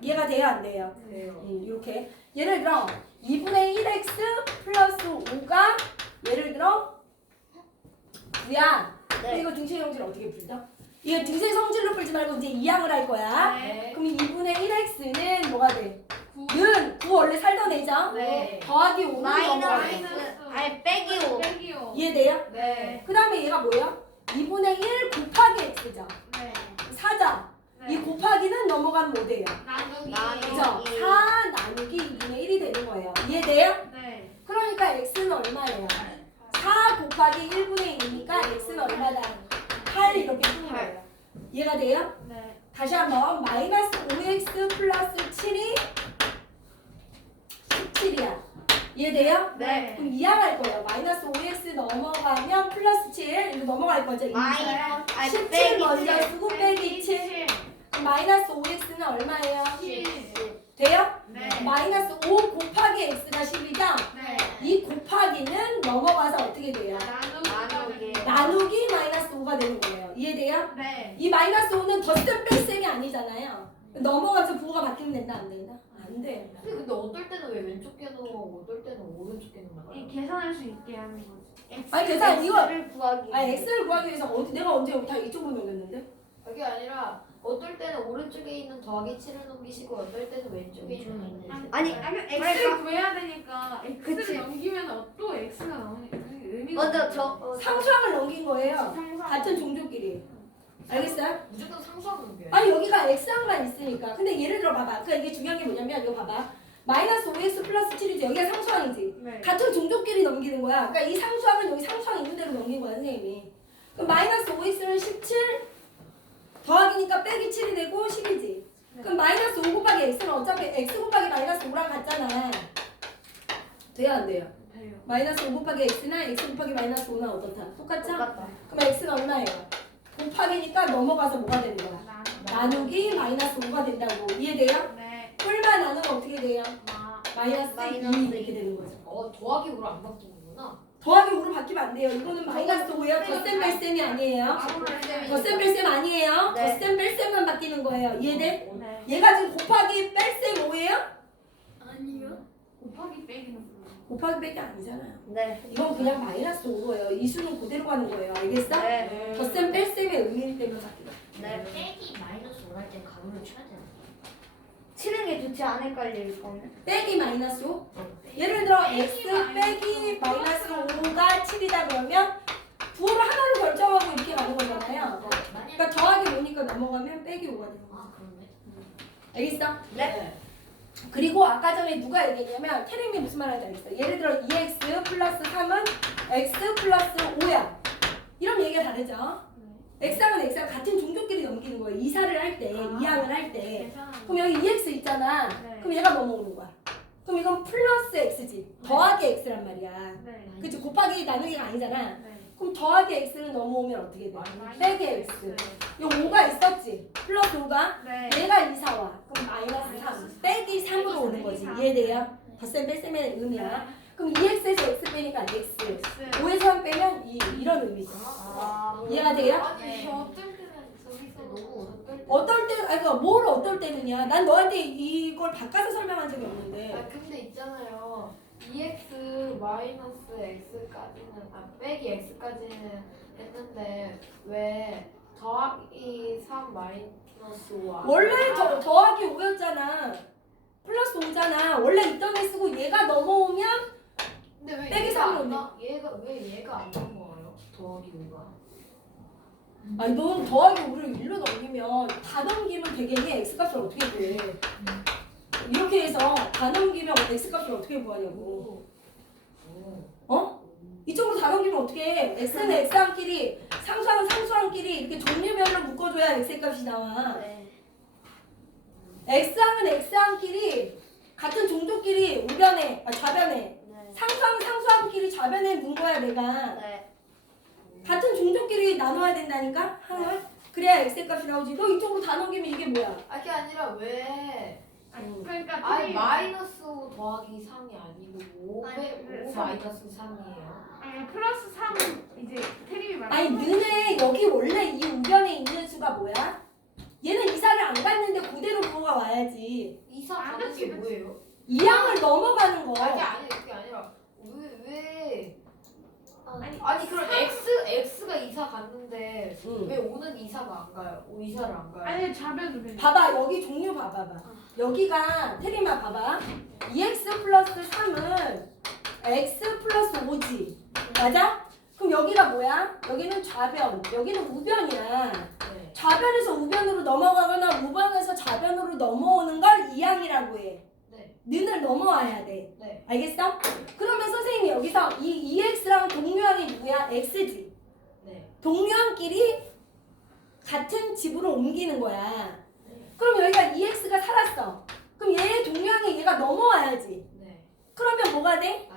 이해가 돼요? 안 돼요? 네. 이렇게. 예를 들어 2분의 1x 플러스 5가 예를 들어 9야. 네. 이거 등식의 성질 어떻게 풀죠? 이거 등식의 성질로 풀지 말고 이제 이항을 할 거야. 네. 그럼 2분의 1x는 뭐가 돼? 는 9 원래 살던 애죠? 네. 더하기 5는 마이너스. 아니 빼기 5. 이해돼요? 네. 그 다음에 얘가 뭐예요? 2분의 1 곱하기 x죠. 4자. 이 곱하기는 넘어가면 뭐 돼요? 나누기. 그죠? 4 나누기 2분의 1이 되는 거예요. 이해돼요? 그러니까 x는 얼마예요? 4 곱하기 1분의 2니까 x는 얼마다? 8 이렇게 쓰는 거예요. 이해가 돼요? 다시 한번 마이너스 5x 플러스 7이 17이야. 이해돼요? 네. 그럼 이항할 거예요. 마이너스 5x 넘어가면 플러스 7 이거 넘어갈 거죠? 마이너스. 아니 17 빼기 먼저 7. 쓰고 빼기 7 마이너스 5x는 얼마예요? 돼요? 마이너스 5 곱하기 x가 10이죠? 이 곱하기는 넘어가서 어떻게 돼요? 나누기. 나누기 마이너스 5가 되는 거예요. 이해돼요? 이 마이너스 5는 덧셈 뺄셈이 아니잖아요. 넘어가서 부호가 바뀌면 된다 안 된다? 안 돼. 근데 어떨 때는 왜 왼쪽 게 넣어? 어떨 때는 오른쪽 게 넣어요? 계산할 수 있게 하는 거지. 아니 계산 이거 x를 구하기. 아니 x를 구하기 위해서 내가 언제 다 이쪽으로 넘겼는데? 그게 아니라 어떨 때는 오른쪽에 있는 더하기 7을 넘기시고 어떨 때는 왼쪽에 있는 아니, x를 구해야 되니까 x를 그치. 넘기면 또 x가 나오니까 그게 의미가 먼저 없는 거지. 상수항을 넘긴 거예요. 상수항. 같은 종족끼리. 알겠어요? 무조건 상수하면 넘겨요. 아니 여기가 x항만 있으니까. 근데 예를 들어 봐봐. 그러니까 이게 중요한 게 뭐냐면 이거 봐봐. 마이너스 5x 플러스 7이지. 여기가 상수항이지. 네. 같은 종족끼리 넘기는 거야. 그러니까 이 상수항은 여기 상수항 있는 대로 넘긴 거야 선생님이. 그럼 마이너스 5x는 17 더하기니까 빼기 7이 되고 10이지. 그럼 마이너스 5 곱하기 x는 어차피 x 곱하기 마이너스 5랑 같잖아. 돼요 안 돼요? 돼요. 마이너스 5 곱하기 x나 x 곱하기 마이너스 5는 어떻다? 똑같죠? 똑같다. 그럼 x는 얼마예요? 곱하기니까 넘어가서 뭐가 되는 거야? 나누기 마이너스 5가 된다고. 이해돼요? 네. 뿔만 나누면 어떻게 돼요? 마이너스 2 마이너스 이렇게 되는 거죠. 더하기 5로 안 바뀌는구나. 더하기 5로 바뀌면 안 돼요. 이거는 마이너스 5예요. 덧셈 뺄셈이 아니에요. 덧셈 뺄셈 아니에요. 네. 덧셈 뺄셈만 바뀌는 거예요. 이해돼? 네. 얘가 지금 곱하기 뺄셈 5예요? 아니요. 곱하기 빼기는 뭐예요? 곱하기 빼기 아니잖아요. 네. 이건 그냥 마이너스 5예요. 이 수는 그대로 가는 거예요. 알겠어? 네. 덧셈 뺄셈의 의미 때문에 바뀌는 네. 빼기 마이너스 5할 때 가로를 쳐야 되나? 치는 게 좋지 않을걸요 이거는. 빼기 마이너스 5? 예를 들어 x 빼기 마이너스 5가 7이다 그러면 부호를 하나로 결정하고 이렇게 가는 거잖아요. 만약에 그러니까 더하기 5니까 넘어가면 빼기 5가 되는 거죠. 아 그렇네. 알겠어? 네. 그리고 아까 전에 누가 얘기했냐면 태림이 무슨 말 하는지 알겠어. 예를 들어 2x 플러스 3은 x 플러스 5야. 이런 얘기가 다르죠. x하고 x하고 같은 종족끼리 넘기는 거예요. 이사를 할 때, 이항을 할 때. 그럼 여기 2x 있잖아. 네. 그럼 얘가 넘어오는 거야. 그럼 이건 플러스 x지. 더하기 x란 말이야. 네. 그치? 곱하기 나누기가 아니잖아. 네. 그럼 더하기 x는 넘어오면 어떻게 돼? 빼기 x. 요 5가 있었지? 플러스 5가? 네. 얘가 2, 4와. 그럼 마이너스 3. 빼기 3으로 오는 거지. 이해돼요? 덧셈 뺄셈의 의미야. 그럼 2x에서 x 빼니까 x. 5에서 3 빼면 2. 이런 의미죠. 이해가 돼요? 아니 네. 어떨 때는 저기서 너무 어떨 때. 어떨 때, 아니, 그러니까 뭘 어떨 때느냐. 난 너한테 이걸 바꿔서 설명한 적이 없는데. 아 근데 있잖아요. 2x 마이너스 x까지는 빼기 x까지는 했는데 왜 더하기 3 마이너스 5. 원래 더하기 5였잖아. 플러스 5잖아. 원래 있던 애 쓰고 얘가 넘어오면 근데 왜 빼기 얘가 3을 안 오네. 나? 얘가 안 넘어와요? 더하기 5가. 아니 넌 더하기 5를 1로 넘기면 다 넘기면 되겠니? x값을 어떻게 구해? 이렇게 해서 다 넘기면 x값을 어떻게 구하냐고. 어? 이쪽으로 다 넘기면 어떻게 해? x는 x항끼리 상수항은 상수항끼리 이렇게 종류별로 묶어줘야 x값이 나와. 네. x항은 x항끼리 같은 종족끼리 우변에 좌변에 네. 상수항 상수항끼리 좌변에 묶은 거야 내가. 네. 같은 종족끼리 나눠야 된다니까 항을. 그래야 x값이 나오지. 너 이쪽으로 다 넘기면 이게 뭐야? 아, 그게 아니라 왜? 그러니까 아니 틀이 마이너스 5 더하기 3이 아니고 5 아니, 5 마이너스 3이에요. 아니 플러스 3은 이제 테림이 말한 아니 너네 여기 원래 이 우변에 있는 수가 뭐야? 얘는 이사를 안 갔는데 그대로 부호가 와야지. 이사 아, 가는 그치, 게 그치. 뭐예요? 이 항을 넘어가는 거. 그게 아니라 왜 아니 그럼 x가 이사 갔는데 응. 왜 5는 이사가 안 가요? 5 이사를 안 가요? 아니 좌변도 돼. 봐봐 여기 종류 봐봐봐. 여기가 테리마 봐봐. 2x 플러스 3은 x 플러스 5지. 맞아? 그럼 여기가 뭐야? 여기는 좌변, 여기는 우변이야. 네. 좌변에서 우변으로 넘어가거나 우변에서 좌변으로 넘어오는 걸 이항이라고 해. 네. 는을 넘어와야 돼. 네. 알겠어? 그러면 선생님이 여기서 이 2x랑 동류항이 누구야? x지. 네. 동류항끼리 같은 집으로 옮기는 거야. 그럼 여기가 2x가 살았어. 그럼 얘의 동류항이 얘가 넘어와야지. 네. 그러면 뭐가 돼?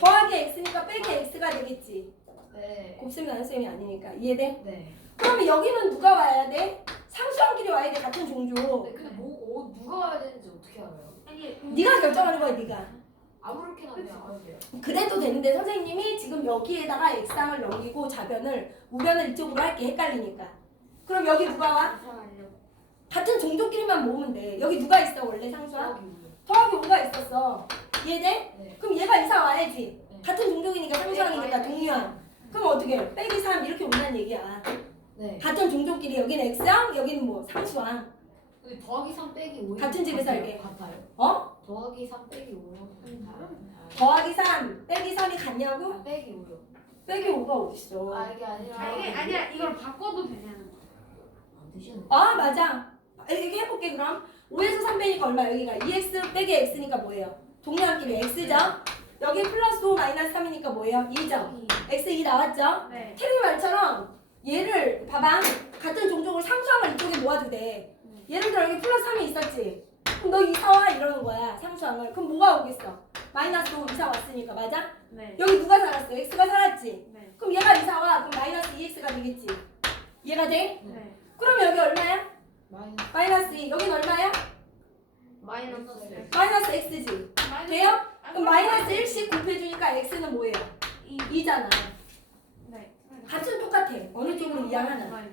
더하기 x니까 빼기 x가 되겠지. 네. 곱셈 나눗셈이 아니니까. 이해돼? 네. 그러면 여기는 누가 와야 돼? 상수항끼리 와야 돼. 같은 종족. 근데 누가 와야 되는지 어떻게 알아요? 아니 네가 결정하는 거야. 네가. 아무렇게나 그냥 와도 돼요. 그래도 되는데 선생님이 지금 여기에다가 x항을 넘기고 좌변을 우변을 이쪽으로 할게. 헷갈리니까. 그럼 여기 누가 와? 이상하려고. 같은 종족끼리만 모으면 돼. 여기 누가 있어? 원래 상수항? 더하기 5요. 더하기 5가 있었어. 이해돼? 네. 그럼 얘가 이사 와야지. 네. 같은 종족이니까 상수항이니까 동류항. 그럼 어떻게 해? 빼기 3 이렇게 온다는 얘기야. 네. 같은 종족끼리 여기는 x항, 여기는 뭐 상수항. 근데 더하기 3 빼기 5 같은 집에서 할게. 같아요? 어? 더하기 3 빼기 5는 같아요? 더하기 3, 빼기 3이 같냐고? 아, 빼기 5요. 빼기 5가 어딨어. 아, 이게 아니라 아니야 이걸 바꿔도 되냐는 거. 안 되시는 아 맞아. 이렇게 해볼게 그럼. 5에서 3 빼니까 얼마? 여기가 2x 빼기 x니까 뭐예요? 동류항끼리 x죠? 여기 플러스 5 마이너스 3이니까 뭐예요? 2죠? x 2 나왔죠? 네. 테리 말처럼 얘를 봐봐. 같은 종족을 상수항을 이쪽에 모아도 돼. 예를 들어 여기 플러스 3이 있었지? 그럼 너 이사 와 이러는 거야 상수항을. 그럼 뭐가 오겠어? 마이너스 5 이사 왔으니까 맞아? 네. 여기 누가 살았어? x가 살았지? 네. 그럼 얘가 이사 와. 그럼 마이너스 2x가 되겠지? 얘가 돼? 네. 그럼 여기 얼마야? 마이너스 마이너스 2. 여긴 얼마야? 마이너스. 마이너스 x지. 돼요? 그럼 마이너스 1씩 곱해주니까 x는 뭐예요? 2잖아. 네. 값은 똑같아. 어느 쪽으로 이항하나.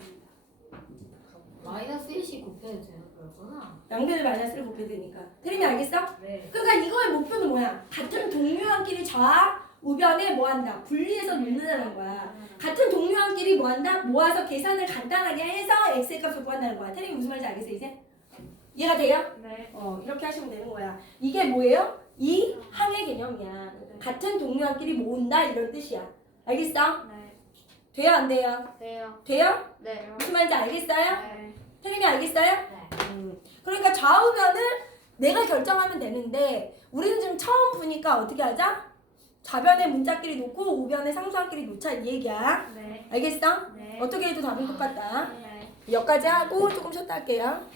마이너스 1씩 곱해도 되는 거구나. 양변을 마이너스를 곱해주니까. 테림이 알겠어? 네. 그러니까 이거의 목표는 뭐야? 같은 동류항끼리 좌, 우변에 뭐한다? 분리해서 놓는다는 거야. 같은 동류항끼리 뭐한다? 모아서 계산을 간단하게 해서 x의 값을 구한다는 거야. 테림이 무슨 말인지 알겠어 이제? 이해가 돼요? 네. 이렇게 하시면 되는 거야. 이게 뭐예요? 이 항의 개념이야. 같은 동류항끼리 모은다 이런 뜻이야. 알겠어? 네. 돼요 안 돼요? 돼요. 돼요? 네. 무슨 말인지 알겠어요? 네. 테림이 알겠어요? 네. 그러니까 좌우변을 내가 결정하면 되는데 우리는 지금 처음 보니까 어떻게 하자? 좌변에 문자끼리 놓고 우변에 상수항끼리 놓자 이 얘기야. 네. 알겠어? 네. 어떻게 해도 답은 똑같다. 네. 여기까지 하고 조금 쉬었다 할게요.